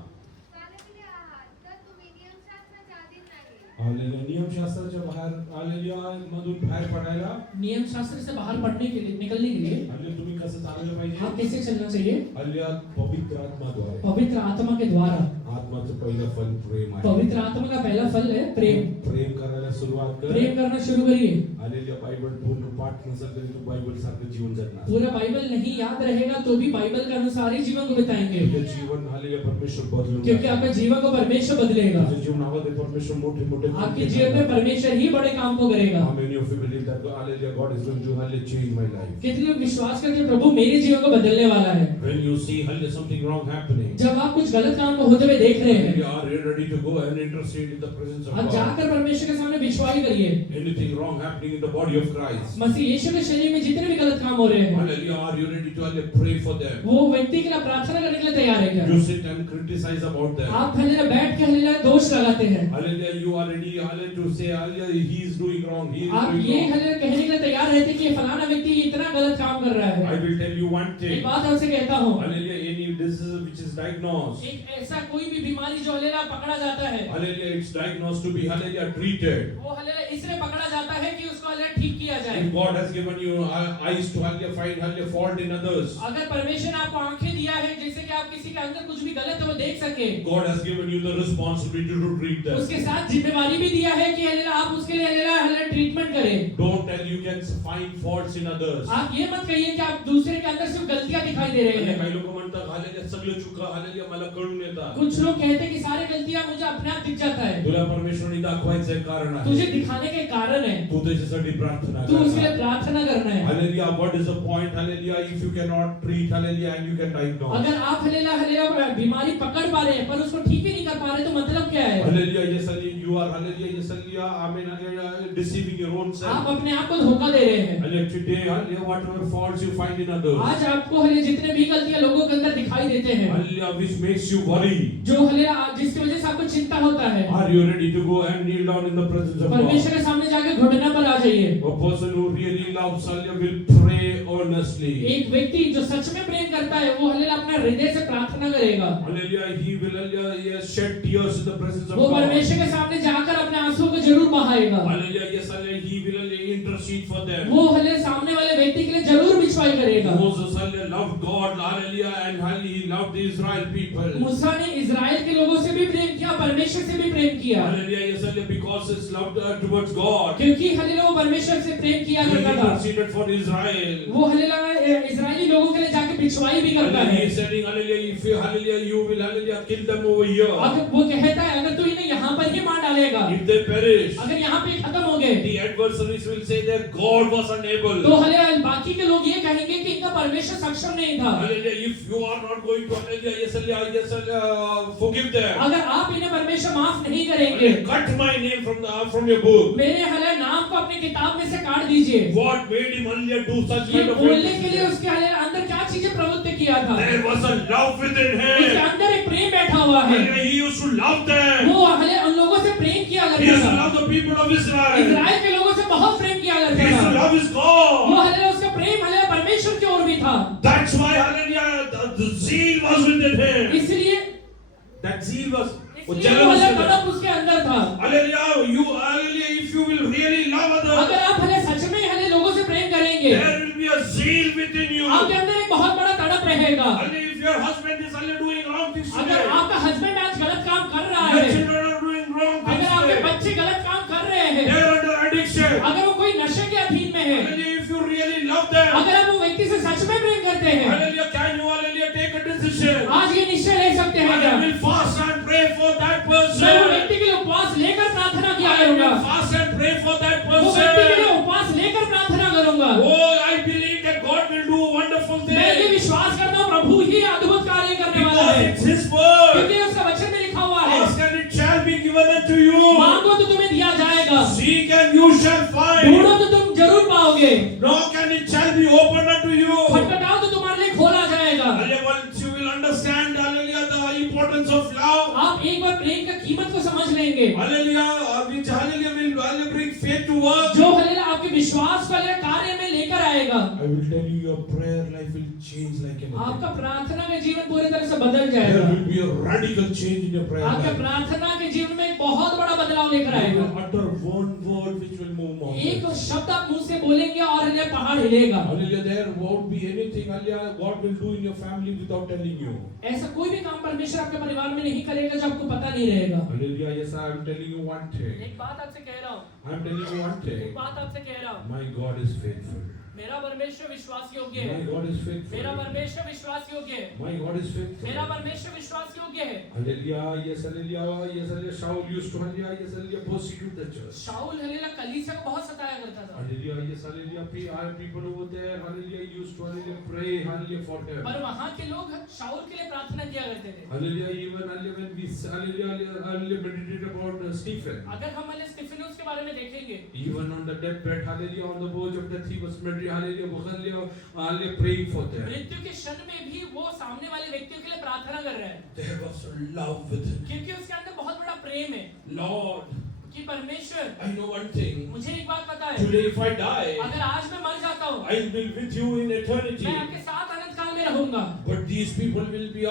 चालविले आहात, तर तुम्ही नियमशास्त्राच्या अधीन नाही. हालेलुया नियमशास्त्राच्या बाहेर हालेलुया मधून बाहेर पडायला नियम शास्त्र से बाहर पढ़ने के लिए, निकलने के लिए हालेलुया तुम्ही कसं चाललं पाहिजे आप कैसे चलना चाहिए, हालेलुया पवित्र आत्माद्वारे पवित्र आत्मा के द्वारा। आत्माचं पहिलं फल प्रेम आहे पवित्र आत्मा का पहला फल है प्रेम। प्रेम करायला सुरुवात कर प्रेम करना शुरू करिए। हालेलुया बायबल पूर्ण पाठ नसेल तरी तू बायबल सारखं जीवन जगणार पूरा बाइबल नहीं याद रहेगा तो भी बाइबल के अनुसार ही जीवन को बिताएंगे, तुझं जीवन हालेलुया परमेश्वर बदलून क्योंकि आपके जीवन को परमेश्वर बदलेगा। तुझ्या जीवनामध्ये परमेश्वर मोठे मोठे आपके जीवन में परमेश्वर ही बड़े काम को करेगा। How many of you believe that hallelujah God is going to hallelujah change my life? कितने लोग विश्वास करते हैं प्रभु मेरे जीवन को बदलने वाला है। When you see hallelujah something wrong happening, जब आप कुछ गलत काम को होते हुए देख रहे हैं, you are ready to go and intercede in the presence of आप God. जाकर परमेश्वर के सामने विश्वास करिए। Anything wrong happening in the body of Christ, मसीह यीशु के शरीर में जितने भी गलत काम हो रहे हैं, hallelujah, are you ready to hallelujah pray for them? वो व्यक्ति के लिए प्रार्थना करने के लिए तैयार है क्या? You sit and criticize about them. आप हल्ले बैठ के हल्ले दोष लगाते हैं। Hallelujah, you are ready hallelujah to say hallelujah he is doing wrong, he is आप doing ये wrong. हल्ले कहने के लिए तैयार रहते हैं कि ये फलाना व्यक्ति इतना गलत काम कर रहा I है। will tell you one एक thing. बात आपसे कहता हूँ, Hallelujah, any disease which is diagnosed, एक ऐसा कोई भी बीमारी जो हल्लेला पकड़ा जाता है, hallelujah, it's diagnosed to be hallelujah treated. वो हल्लेला इसलिए पकड़ा जाता है कि उसको हल्लेला ठीक किया जाए। If God has given you eyes to hallelujah find hallelujah fault in others, अगर परमेश्वर ने आपको आंखें दिया है जिससे कि आप किसी के अंदर कुछ भी गलत है वो देख सके, God has given you the responsibility to treat them. उसके साथ जिम्मेवारी भी दिया है कि हल्लेला आप उसके लिए हल्लेला ट्रीटमेंट करें। Don't tell you can find faults in others. आप ये मत कहिए कि आप दूसरे के अंदर सिर्फ गलतियां दिखाई दे रहे आणि हैं। काही लोक म्हणतात हालेलुया सगळे चुका हालेलुया मला कळून येतात. कुछ लोग कहते हैं कि सारी गलतियां मुझे अपने आप दिख जाता है। तुला परमेश्वराने दाखवायचं कारण तुझे आहे. दिखाने के कारण है, तू त्याच्यासाठी प्रार्थना तू उसके कर. लिए प्रार्थना करना है। Hallelujah, what is the point? Hallelujah, if you cannot treat hallelujah and you can diagnose. अगर आप हल्लेला हल्लेला बीमारी पकड़ पा रहे हैं पर उसको ठीक ही नहीं कर पा रहे तो मतलब क्या है? Hallelujah, yes, hallelujah, you are hallelujah, yes, hallelujah, amen, hallelujah, deceiving your own आप self. अपने आप को धोखा दे रहे हैं। Hallelujah, today, hallelujah, whatever faults you find in others, आज आपको हल्ले जितने भी गलतियां लोगों के अंदर दिखाई देते हैं, hallelujah, which makes you worry. जो हल्लेला जिसकी वजह से आपको चिंता होता है, Are you ready to go and kneel down in the presence of God? परमेश्वर के सामने जाके घुटना पर आ जाइए। A person who really loves hallelujah will pray earnestly. एक व्यक्ति जो सच में प्रेम करता है वो हल्लेला अपने हृदय से प्रार्थना करेगा। Hallelujah, he will hallelujah, yes, shed tears in the presence of वो God. परमेश्वर के सामने जाकर अपने आंसुओं को जरूर बहाएगा। बढ़ाएगा, Hallelujah. Yes, hallelujah. He will intercede for them. वो हले सामने वाले व्यक्ति के लिए जरूर बिछवाई करेगा। Moses, hallelujah, loved God, hallelujah, and hallelujah, he loved the Israel people. मूसा ने इजराइल के लोगों से भी प्रेम किया, परमेश्वर से भी प्रेम किया, Hallelujah. Yes, hallelujah, because his love towards God. क्योंकि हले वो परमेश्वर से प्रेम किया He करता था। interceded for Israel. वो हले इजरायली लोगों के लिए जाके बिछवाई भी करता Hallelujah. है। He said, hallelujah, if you, hallelujah, you will, hallelujah, kill them over here. अगर वो कहता है अगर तू इन्हें यहाँ पर ही मार डालेगा, If they perish, अगर यहाँ पे खत्म हो गए, the adversaries will say that God was unable. तो हले बाकी के लोग ये कहेंगे कि इनका परमेश्वर सक्षम नहीं था। Hallelujah. If you are not going to, hallelujah, yes, hallelujah, yes, hallelujah, forgive them. अगर आप इन्हें परमेश्वर माफ नहीं करेंगे, Hallelujah. Cut my name from your book. मेरे हले नाम को अपनी किताब में से काट दीजिए। What made him, hallelujah, do such ये kind of बोलने के things? लिए उसके हले अंदर क्या चीजें प्रवृत्त किया था? There was a love within उसके him. अंदर एक प्रेम बैठा हुआ है। Hallelujah. He used to love them. वो हले उन लोगों से प्रेम किया He करता used to था। love the people of Israel. Israel के लोगों से बहुत प्रेम किया He करता used to था। love his वो God. हले उसका प्रेम हले परमेश्वर की ओर भी था। That's why, hallelujah, the zeal was within him. इसलिए That zeal was वो jealous हले with him. तड़प उसके अंदर था। Hallelujah. You, hallelujah, if you will really love others, अगर आप हले सच में हले लोगों से प्रेम करेंगे, there will be a zeal within you. आपके अंदर एक बहुत बड़ा तड़प रहेगा। Hallelujah. If your husband is hallelujah doing wrong things अगर today, आपका हस्बैंड आज गलत काम कर रहा your है, children are doing wrong अगर things आपके today, बच्चे गलत काम कर रहे हैं, they are under addiction. अगर वो कोई नशे के अधीन में है, Hallelujah. If you really love them, अगर आप वो व्यक्ति से सच में प्रेम करते हैं, hallelujah, can you, hallelujah, take a decision? आज ये निश्चय ले सकते हैं क्या? I will fast and pray for that मैं वो person. व्यक्ति के लिए उपवास लेकर प्रार्थना किया I करूंगा। will fast and pray for that वो व्यक्ति के लिए person. उपवास लेकर प्रार्थना करूंगा। Oh, I believe that God will do wonderful मैं ये things विश्वास करता हूँ प्रभु ही अद्भुत कार्य करने वाला because है, it's His word. क्योंकि उसका वचन में लिखा हुआ है, Ask and it shall be given unto you. मांगो तो तुम्हें दिया जाएगा, Seek and you shall find. ढूंढो तो तुम जरूर पाओगे, Knock and it shall be opened unto you. खटखटाओ तो तुम्हारे लिए खोला जाएगा। Hallelujah. Once you will understand, hallelujah, the importance of love. आप एक बार प्रेम का कीमत को समझ लेंगे, Hallelujah. Which hallelujah will hallelujah bring faith to work. जो हलेलुया आपके विश्वास को हलेलुया कार्य में लेकर आएगा। I will tell you, your prayer life will change like anything. आपका प्रार्थना का जीवन पूरी तरह से बदल There जाएगा। will be a radical change in your prayer आपके life. प्रार्थना के जीवन में एक बहुत बड़ा बदलाव लेकर You आएगा। will utter one word which will move एक mountains. शब्द आप मुंह से बोलेंगे और हलेलुया पहाड़ हिलेगा। Hallelujah. There won't be anything, hallelujah, God will do in your family without telling you. ऐसा कोई भी काम परमेश्वर आपके परिवार में नहीं करेगा जो आपको पता नहीं रहेगा। Hallelujah. Yes, I am telling you one thing. एक बात आपसे कह रहा हूँ, I am telling you one एक thing. बात आपसे कह रहा हूँ, My God is faithful. मेरा परमेश्वर विश्वास योग्य My है, God is faithful. मेरा परमेश्वर विश्वास योग्य है, My God is faithful. मेरा परमेश्वर विश्वास योग्य है। Hallelujah. Yes, hallelujah. Yes, hallelujah. Saul used to, hallelujah, yes, hallelujah, persecute the church. Saul hallelujah कलीसिया को बहुत सताया करता था, Hallelujah. Yes, hallelujah. People over there, hallelujah, used to, hallelujah, pray, hallelujah, for him. पर वहाँ के लोग शाऊल के लिए प्रार्थना किया करते थे। Hallelujah. Even, hallelujah, when we, hallelujah, meditate about Stephen. अगर हम हले स्टिफेनुस के बारे में देखेंगे, Even on the deathbed, hallelujah, on the verge of death, he was meditating, hallelujah, praying for them. मृत्यु के क्षण में भी वो सामने वाले व्यक्तियों के लिए प्रार्थना कर रहा है, There was a love with him. क्योंकि उसके अंदर बहुत बड़ा प्रेम है Lord, कि परमेश्वर, I know one thing. मुझे एक बात पता है, Today, if I die, अगर आज मैं मर जाता हूँ, I will be with you in eternity. मैं आपके साथ अनंत काल में रहूंगा। But these people will be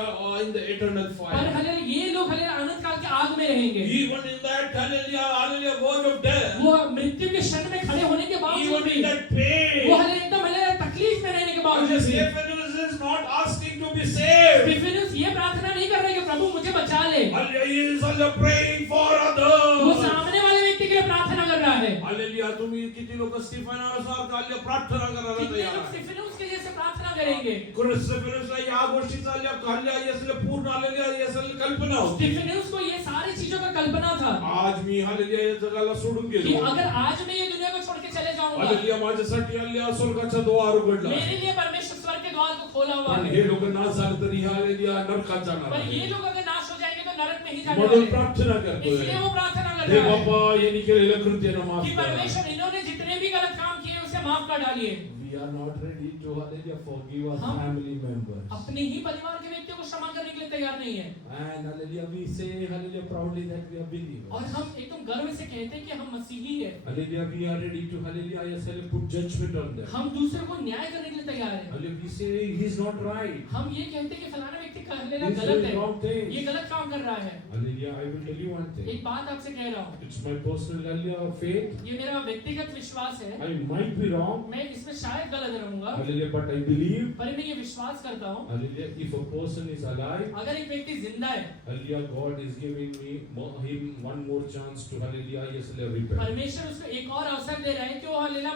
in the eternal पर fire. हलेलुया ये लोग हलेलुया अनंत काल के आग में रहेंगे। Even in that, hallelujah, hallelujah, verge of death. वो मृत्यु के क्षण में खड़े होने के बावजूद Even भी, in that pain. वो हलेलुया एकदम हलेलुया तकलीफ में रहने के बावजूद भी, Stephanus is not asking to be saved. स्टिफेनुस ये प्रार्थना नहीं कर रहे कि प्रभु मुझे बचा ले, Hallelujah, he is also praying for वो others. सामने वाले व्यक्ति के लिए प्रार्थना कर रहा है। Hallelujah, तुम्ही किती लोक स्टीफनसारखं हल्ली प्रार्थना करायला कितने तयार लोग आहे. स्टिफेनुस के जैसे प्रार्थना करेंगे? स्टीफनसला या गोष्टीचा हल्ली असले पूर्ण आलेली असले कल्पना होती. स्टिफेनुस को ये सारी चीजों का कल्पना था आज मी हल्ली या जगाला सोडून कि गेलो. अगर आज मैं ये दुनिया को छोड़ के चले जाऊंगा, हल्ली माझ्यासाठी हल्ली स्वर्गाचा द्वार उघडला. मेरे लिए परमेश्वर स्वर्ग के द्वार को खोला हुआ पण है। हे लोक नाश झाले तरी हल्ली नरकात जाणार पर ये आहे. लोग अगर नाश हो जाएंगे तो नरक में ही जाने म्हणून वाले हैं। प्रार्थना करतोय. इसलिए वो प्रार्थना कर हे रहा है बाबा यांनी केलेलं कृत्य माफ कि करा. परमेश्वर इन्होंने जितने भी गलत काम किए उसे माफ कर डालिए। We we are not ready to hallelujah forgive our हम family members. अपने ही परिवार के व्यक्तियों को क्षमा करने के लिए तैयार नहीं है। And hallelujah, we say hallelujah proudly that we are believers. और हम एकदम गर्व से कहते हैं कि हम मसीही है। Hallelujah, we are ready to hallelujah, yes, hallelujah, put judgment on them. हम दूसरे को न्याय करने के लिए तैयार है। Hallelujah, we say he's not right. हम ये कहते हैं कि फलाना व्यक्ति कहलेला He's गलत doing wrong है, things. ये गलत काम कर रहा है। Hallelujah, I will tell you one thing. एक बात आपसे कह रहा हूँ, It's my personal hallelujah faith. ये मेरा व्यक्तिगत विश्वास है। I might be wrong. मैं इसमें शायद गलत रहूंगा, Hallelujah, but I believe. पर मैं ये विश्वास करता हूँ, Hallelujah, if a person is alive, अगर एक व्यक्ति जिंदा है, hallelujah, God is giving him one more chance to hallelujah, yes, hallelujah, repent. परमेश्वर उसको एक और अवसर दे रहा है कि वो हालेलुया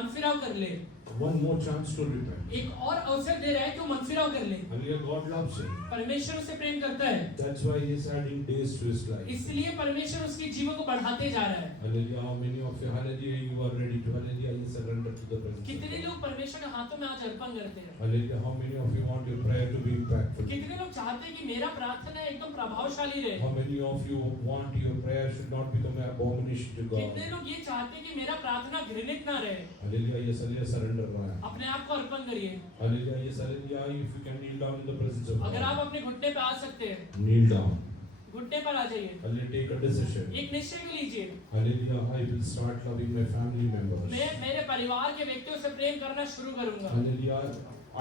मनफिराव कर ले। One more chance to repent. एक और अवसर दे रहा है कि वो मनफिराव कर ले। Hallelujah, God loves him. परमेश्वर उसे प्रेम करता है, That's why He is adding days to his life. इसलिए परमेश्वर उसके जीवन को बढ़ाते जा रहा है। Hallelujah, how many of you, hallelujah, you are ready to hallelujah, you surrender to the presence of कितने God. लोग परमेश्वर के हाथों में आज अर्पण करते हैं? Hallelujah, how many of you want your prayer to be impactful? कितने लोग चाहते हैं कि मेरा प्रार्थना एकदम प्रभावशाली रहे? How many of you want your prayer should not become an abomination to God? कितने लोग ये चाहते हैं कि मेरा प्रार्थना घृणित ना रहे? Hallelujah, yes, hallelujah, surrender now. अपने आप को अर्पण करिए। Hallelujah, yes, hallelujah, if you can kneel down in the presence of अगर आप God. अपने घुटने पे आ सकते हैं, Kneel down. घुटने पर आ जाइए, Hallelujah, take a decision. एक निश्चय कर लीजिए, Hallelujah, I will start loving my family members. मैं मेरे परिवार के व्यक्तियों से प्रेम करना शुरू करूंगा, Hallelujah,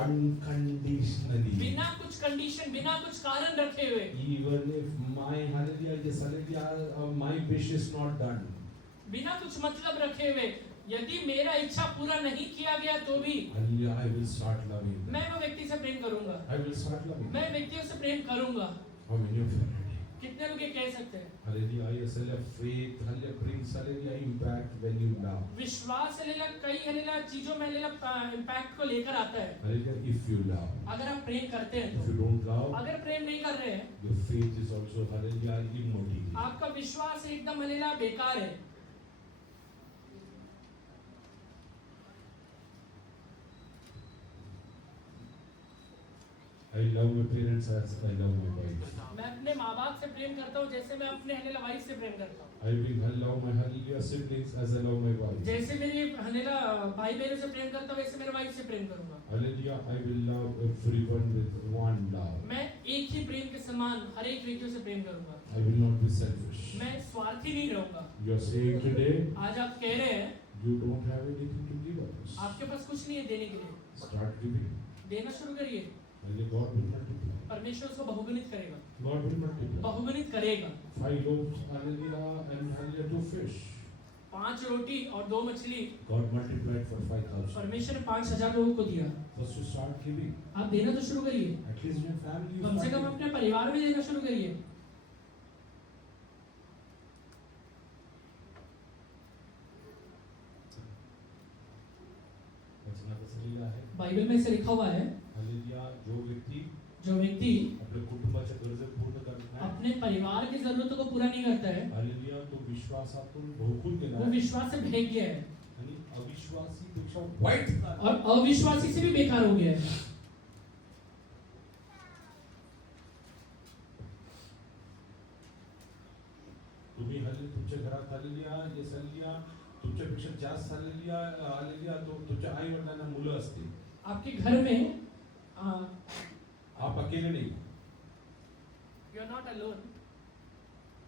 unconditionally. बिना कुछ कंडीशन, बिना कुछ कारण रखे हुए। Even if my hallelujah, yes, hallelujah, my wish is not done. बिना कुछ मतलब रखे हुए, यदि मेरा इच्छा पूरा नहीं किया गया तो भी Hallelujah, I will start loving them. मैं वो व्यक्ति से प्रेम करूंगा, I will start loving them. मैं व्यक्तियों से प्रेम करूंगा। How many of you are ready? कितने लोग ये कह सकते हैं? Hallelujah, yes, hallelujah, faith, hallelujah, brings hallelujah impact when you love. विश्वास हलेला कई हलेला चीजों में हलेला इम्पैक्ट को लेकर आता है। Hallelujah, if you love. अगर आप प्रेम करते हैं If तो, you don't love, अगर प्रेम नहीं कर रहे हैं, your faith is also hallelujah immotive. आपका विश्वास एकदम हलेला बेकार है। I love my parents as I love my wife. मैं अपने माँ बाप से प्रेम करता हूँ जैसे मैं अपने हलेला वाइफ से प्रेम करता हूँ, I will love my hallelujah siblings as I love my wife. जैसे मेरी हलेला भाई बहनों से प्रेम करता हूँ वैसे मेरे वाइफ से प्रेम करूंगा। Hallelujah, I will love everyone with one love. मैं एक ही प्रेम के समान हर एक व्यक्ति से प्रेम करूंगा, I will not be selfish. मैं स्वार्थी नहीं रहूंगा। You are saying today आज आप कह रहे हैं you don't have anything to give others. आपके पास कुछ नहीं है देने के लिए, Start giving. देना शुरू करिए, Hallelujah, God will multiply. परमेश्वर उसको बहुगुणित करेगा, God will multiply. बहुगुणित करेगा। 5 loaves, hallelujah, and hallelujah 2 fish. 5 रोटी और 2 मछली God multiplied for 5,000. परमेश्वर ने 5,000 लोगों को दिया। First you start giving. आप देना तो शुरू करिए, At least in your family you कम से start कम giving. अपने परिवार में देना शुरू करिए। वचन का सलीला है. बाइबल में से लिखा हुआ है, Hallelujah, जो व्यक्ति अपने कुटुंबाच्या गरजा पूर्ण करणार. अपने परिवार की जरूरतों को पूरा नहीं करता है, Hallelujah, तो विश्वासातून भरपूर वो गेला. विश्वास से भेग गया है आणि अविश्वासीपेक्षा वाईट झाला. और अविश्वासी से भी बेकार हो गया है। तुम्ही हल्ली तुमच्या घरात हल्लेल्या ये सल्लिया तुमच्यापेक्षा जास्त हल्लेल्या तो तुमच्या आई वडिलांना मुलं असतील. आपके घर में आप अकेले नहीं. यू आर नॉट अलोन,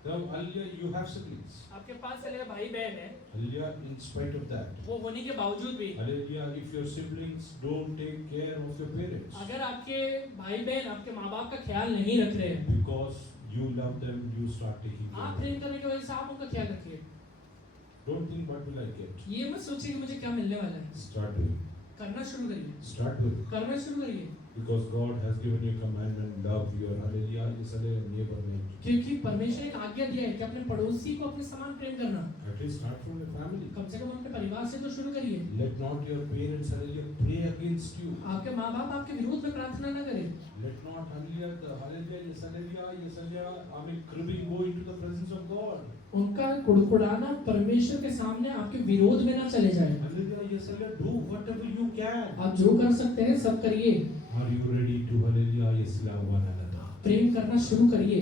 तब हल्लिया you have siblings. आपके पास चले भाई बहन है, Hallelujah, in spite of that. वो होने के बावजूद भी Hallelujah, if your siblings don't take care of your parents अगर आपके भाई बहन आपके माँ बाप का ख्याल नहीं रख रहे हैं, because you love them, you start taking care आप of them. प्रेम करने की वजह से आप उनका ख्याल रखिए। Don't think what will I get. ये मत सोचिए कि मुझे क्या मिलने वाला है, Start with. करना शुरू करिए, Start with. करना शुरू करिए, Because God has given you a commandment, love your hallelujah, is a neighbor mate. क्योंकि परमेश्वर ने एक आज्ञा दिया है कि अपने पड़ोसी को अपने समान प्रेम करना। At least start from your family. कम से कम अपने परिवार से तो शुरू करिए। Let not your parents hallelujah pray against you. आपके माँ बाप आपके विरोध में प्रार्थना न करें। Let not hallelujah the hallelujah I mean cribbing go into the presence of God. उनका कुड़कुड़ाना परमेश्वर के सामने आपके विरोध में ना चले जाए। Hallelujah, do whatever you can. आप जो कर सकते हैं सब करिए। Are you ready to hallelujah love one another? प्रेम करना शुरू करिए।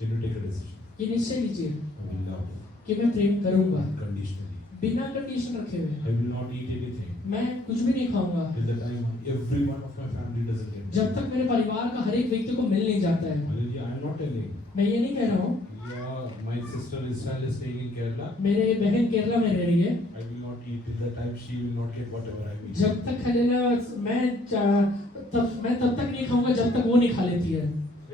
Can you take a decision? ये निश्चय लीजिए I will love कि मैं प्रेम करूंगा unconditionally. बिना कंडीशन रखे हुए, I will not eat anything मैं कुछ भी नहीं खाऊंगा till the time every one of my family doesn't get. जब तक मेरे परिवार का हर एक व्यक्ति को मिल नहीं जाता है। Hallelujah, I am not telling. मैं ये नहीं कह रहा हूँ, Yeah, my sister Israel is staying in Kerala. मेरे बहन केरला में रह रही है, I will not eat till the time she will not get whatever I eat. जब तक हालेलुया मैं तब तक नहीं खाऊंगा जब तक वो नहीं खा लेती है।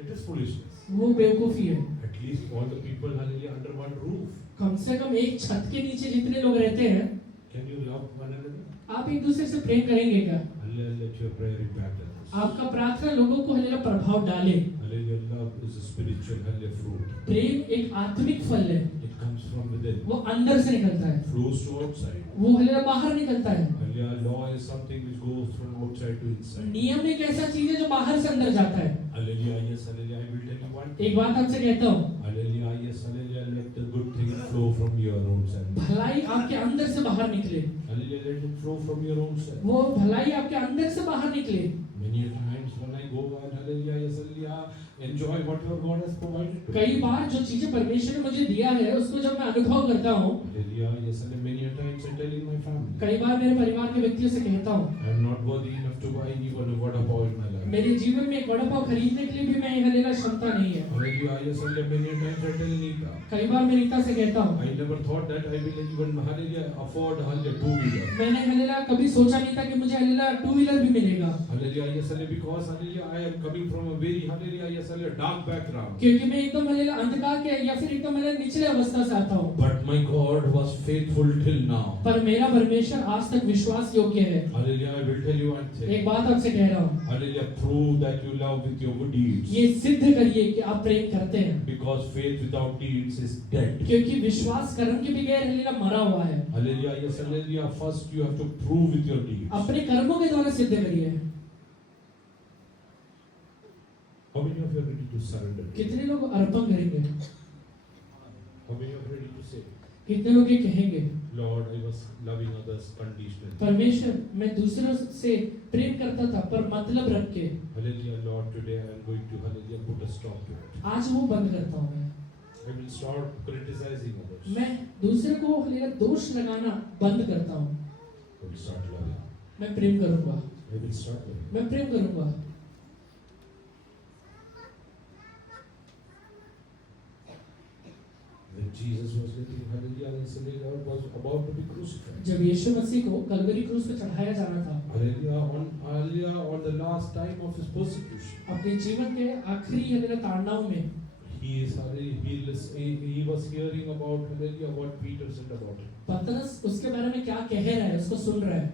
It is foolishness. वो बेवकूफी है। At least all the people, hallelujah, under one roof. कम से कम एक छत के नीचे जितने लोग रहते हैं, Can you love one another? आप एक दूसरे से प्रेम करेंगे क्या? Hallelujah, let your prayer impact others. आपका प्रार्थना लोगों को हालेलुया प्रभाव डाले। Hallelujah, love is a spiritual, hallelujah, fruit. प्रेम एक आत्मिक फल है, It comes from within. वो अंदर से निकलता है, Flows to outside. वो हालेलुया बाहर निकलता है। Hallelujah, law is something which goes from outside to inside. नियम एक ऐसा चीज है जो बाहर से अंदर जाता है। Hallelujah, yes, hallelujah, I will tell you one एक thing. बात आपसे कहता हूँ, Hallelujah, yes, hallelujah, let the good thing flow from your own self. भलाई आपके अंदर से बाहर निकले, Hallelujah, let it flow from your own self. वो भलाई आपके अंदर से बाहर निकले। Many times when I go and hallelujah, yes, hallelujah, enjoy whatever God has provided to me. कई बार जो चीजें परमेश्वर ने मुझे दिया है उसको जब मैं अनुभव करता हूँ, Hallelujah, yes, and many a times I tell in my family, कई बार मेरे परिवार के व्यक्तियों से कहता हूँ, I am not worthy enough to buy even a vada pav in my life. मेरे जीवन में एक वड़ा पाव खरीदने के लिए भी मैं हालेलुया क्षमता नहीं है। Hallelujah, yes, hallelujah, many a times I tell Nita, कई बार मैं रीता से कहता हूँ, I never thought that I will even hallelujah afford hallelujah two-wheeler. मैंने हालेलुया कभी सोचा नहीं था कि मुझे हालेलुया टू व्हीलर भी मिलेगा, Hallelujah, yes, hallelujah, because hallelujah, I am coming from a very hallelujah, yes, hallelujah, dark background. क्योंकि मैं एकदम हालेलुया अंधकार के या फिर एकदम हालेलुया निचले अवस्था से आता हूँ। But my God was faithful till now. पर मेरा परमेश्वर आज तक विश्वास योग्य है। Hallelujah, I will tell you one thing. एक बात आपसे कह रहा हूँ, Hallelujah, prove that you love with your good deeds. ये सिद्ध करिए कि आप प्रेम करते हैं, Because faith without deeds is dead. क्योंकि विश्वास कर्म के बगैर हालेलुया मरा हुआ है। Hallelujah, yes, hallelujah. First you have to prove with your deeds. अपने कर्मों के द्वारा सिद्ध करिए। How many of you are ready to surrender? कितने लोग अर्पण करेंगे? How many of you are ready to say, कितने लोग ये कहेंगे, Lord, I was loving others conditionally. परमेश्वर मैं दूसरों से प्रेम करता था पर मतलब रख के, Hallelujah, Lord, today I am going to hallelujah put a stop to it. आज वो बंद करता हूँ मैं। I will start criticizing others. मैं दूसरे को हालेलुया दोष लगाना बंद करता हूँ। I will start loving. मैं प्रेम करूँगा, I will start loving. मैं प्रेम करूँगा। When Jesus was getting hallelujah, hallelujah, was about to be crucified. जब यीशु मसीह को कलवरी क्रूस पे चढ़ाया जाना था, Hallelujah, on the last time of his persecution, अपने जीवन के आखिरी हालेलुया ताड़नाओं में, he was hearing about hallelujah what Peter said about him. पतरस उसके बारे में क्या कह रहा है, उसको सुन रहा है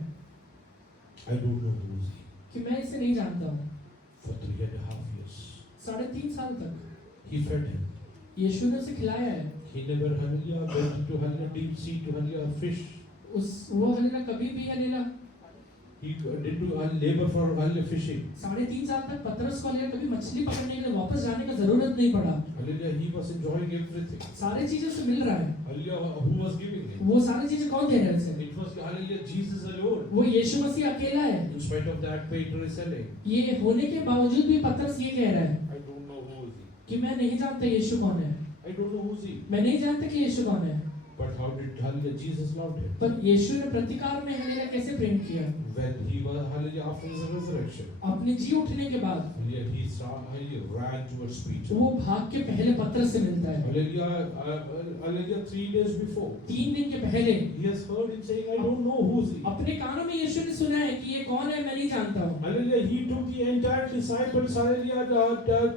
I don't know who is he. कि मैं इसे नहीं जानता हूँ। For 3.5 years, 3.5 साल तक he fed him. यीशु ने उसे खिलाया है। He never hallelujah went to hallelujah deep sea to hallelujah fish. वो हालेलुया कभी भी hallelujah He didn't do labor for hallelujah fishing. 3.5 साल तक पतरस को हालेलुया कभी मछली पकड़ने के लिए वापस जाने का जरूरत नहीं पड़ा। Hallelujah, he was enjoying everything. सारे चीजें उसे मिल रहा है। Hallelujah, who was giving it? वो सारी चीजें कौन दे रहा है उसे? It was hallelujah Jesus alone. वो यीशु मसीह अकेला है। In spite of that, Peter is saying, ये होने के बावजूद भी पतरस ये कह रहा है I don't know who is he. कि मैं नहीं जानता यीशु कौन है, I don't know who's he. मैं नहीं जानता कि यीशु कौन है। But how did hallelujah Jesus loved him? पर यीशु ने प्रतिकार में हालेलुया कैसे प्रेम किया? When he was hallelujah after his resurrection, अपने जी उठने के बाद hallelujah he hallelujah ran towards Peter. वो भाग के पहले पतरस से मिलता है। Hallelujah 3 days before, 3 दिन के पहले he has heard him saying, I don't know who's he. अपने कानों में यीशु ने सुना है कि ये कौन है, मैं नहीं जानता हूँ। Hallelujah, he took the entire disciples hallelujah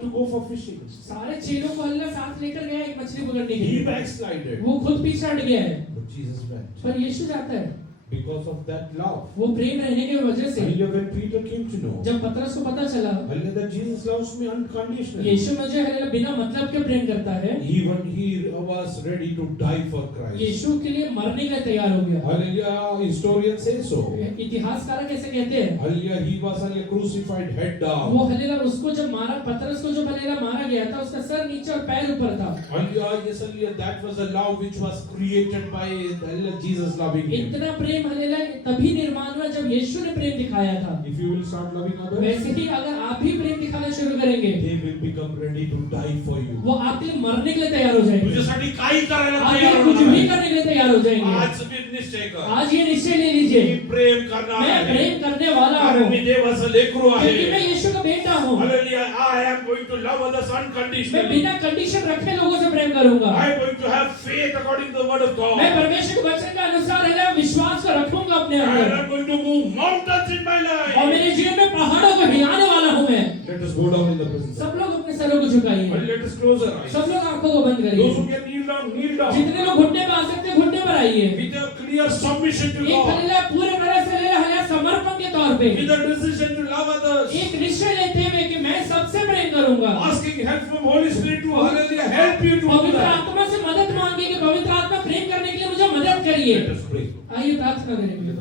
to go for fishing. सारे चेलों को हालेलुया साथ लेकर गया एक मछली पकड़ने के He लिए। backslided. वो खुद पीछे हट गया है, But Jesus went. पर यीशु जाता है। Because of that love. वो प्रेम रहने की वजह से Hallelujah, when Peter came to know, जब पतरस को पता चला hallelujah, that Jesus loves me unconditionally. यीशु मुझे हालेलुया बिना मतलब के प्रेम करता है, Even he was ready to die for Christ. यीशु के लिए मरने के लिए तैयार हो गया। Hallelujah, historians say so. इतिहासकार कैसे कहते हैं? Hallelujah, he was hallelujah crucified head down. वो हालेलुया उसको जब मारा, पतरस को जब हालेलुया मारा गया था, उसका सर नीचे और पैर ऊपर था। Hallelujah, yes, hallelujah, that was a love which was created by hallelujah Jesus loving him. इतना प्रेम प्रेम हालेलुया तभी निर्माण हुआ जब यीशु ने प्रेम दिखाया था। If you will start loving others, वैसे ही अगर आप भी प्रेम दिखाना शुरू करेंगे, they will become ready to die for you. वो आपके लिए मरने के लिए तैयार हो जाएंगे, तुझ्यासाठी काही करायला आपके तयार लिए कुछ होणार भी आहे. करने के लिए तैयार हो जाएंगे। आज मी निश्चय कर, आज ये निश्चय ले लीजिए, मी प्रेम करणार मैं आहे. प्रेम करने वाला हूँ, कारण मी देवाचं लेकरू आहे. क्योंकि मैं यीशु का बेटा हूँ। Hallelujah. I am going to love others मैं unconditionally. बिना कंडीशन रखे लोगों से प्रेम करूंगा। I am going to have faith according to the word of God. मैं परमेश्वर के वचन के अनुसार है विश्वास को रखूंगा अपने I अंदर, am going to move mountains in my और life. मेरे जीवन में पहाड़ों को हिलाने वाला हूँ मैं। Let us go down in the presence of सब God. लोग अपने सरों को झुकाइए, And let us close our eyes. सब लोग आंखों को बंद Those करिए। who can kneel down, kneel down. जितने लोग घुटने पे आ सकते हैं घुटने पर आइए। With a clear submission to एक God. हालेलुया पूरे तरह से हालेलुया समर्पण के तौर पे With a decision to love others. एक निश्चय लेते हुए कि मैं सबसे प्रेम करूंगा। Asking help from Holy Spirit to hallelujah help you to do पवित्र that. आत्मा से मदद मांगिए कि पवित्र आत्मा प्रेम करने के लिए मुझे मदद करिए। Let us pray. आइए प्रार्थना करेंगे।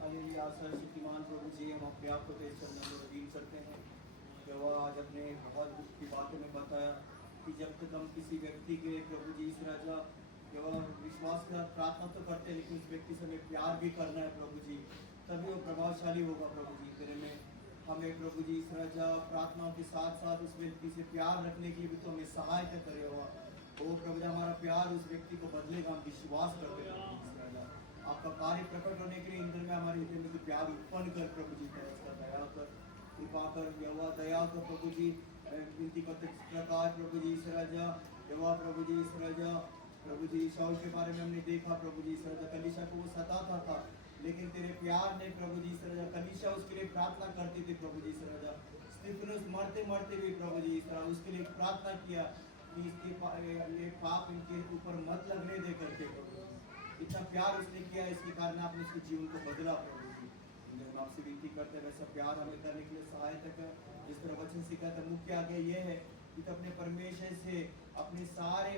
हालेलुया। सर्वशक्तिमान प्रभु जी, हम अपने आप को तेरे चरणों में रवीन करते हैं। जब आज अपने बहुत दुख की बातों में बताया कि जब तक हम किसी व्यक्ति के प्रभु जी इस राजा जब हम विश्वास के साथ प्रार्थना तो करते हैं, लेकिन उस व्यक्ति से हमें प्यार भी करना है प्रभु जी, तभी वो प्रभावशाली होगा प्रभु जी। तेरे में हमें प्रभु जी इस राजा प्रार्थनाओं के साथ साथ उस व्यक्ति से प्यार रखने के लिए भी तो हमें सहायता करे हुआ। ओ प्रभु जी, हमारा प्यार उस व्यक्ति को बदलेगा, हम विश्वास करते हैं प्रभु जी इस राजा। आपका कार्य प्रकट होने के लिए इंद्र में हमारे हृदय में प्यार उत्पन्न कर प्रभु जी, तरस का दया कर, कृपा कर, यहोवा दया कर प्रभु जी। विनती करते इस प्रकार प्रभु जी इस राजा, यहोवा प्रभु जी इस राजा, प्रभु जी शाऊल के बारे में हमने देखा प्रभु जी इस राजा, कलीसिया को वो सताता था, लेकिन तेरे प्यार ने प्रभु जी इस राजा, कलीसिया उसके लिए प्रार्थना करती थी प्रभु जी इस राजा। स्तिफनुस मरते मरते भी प्रभु जी इस तरह उसके लिए प्रार्थना किया कि ये पाप इनके ऊपर मत लगने दे करके प्रभु जी। इतना प्यार उसने किया, इसके कारण आपने उसके जीवन को बदला प्रभु जी। हम आपसे विनती करते हैं वैसा प्यार हमें करने के लिए सहायता कर। जिस तरह वचन सिखाता मुख्य आगे ये है कि तो अपने परमेश्वर से अपने सारे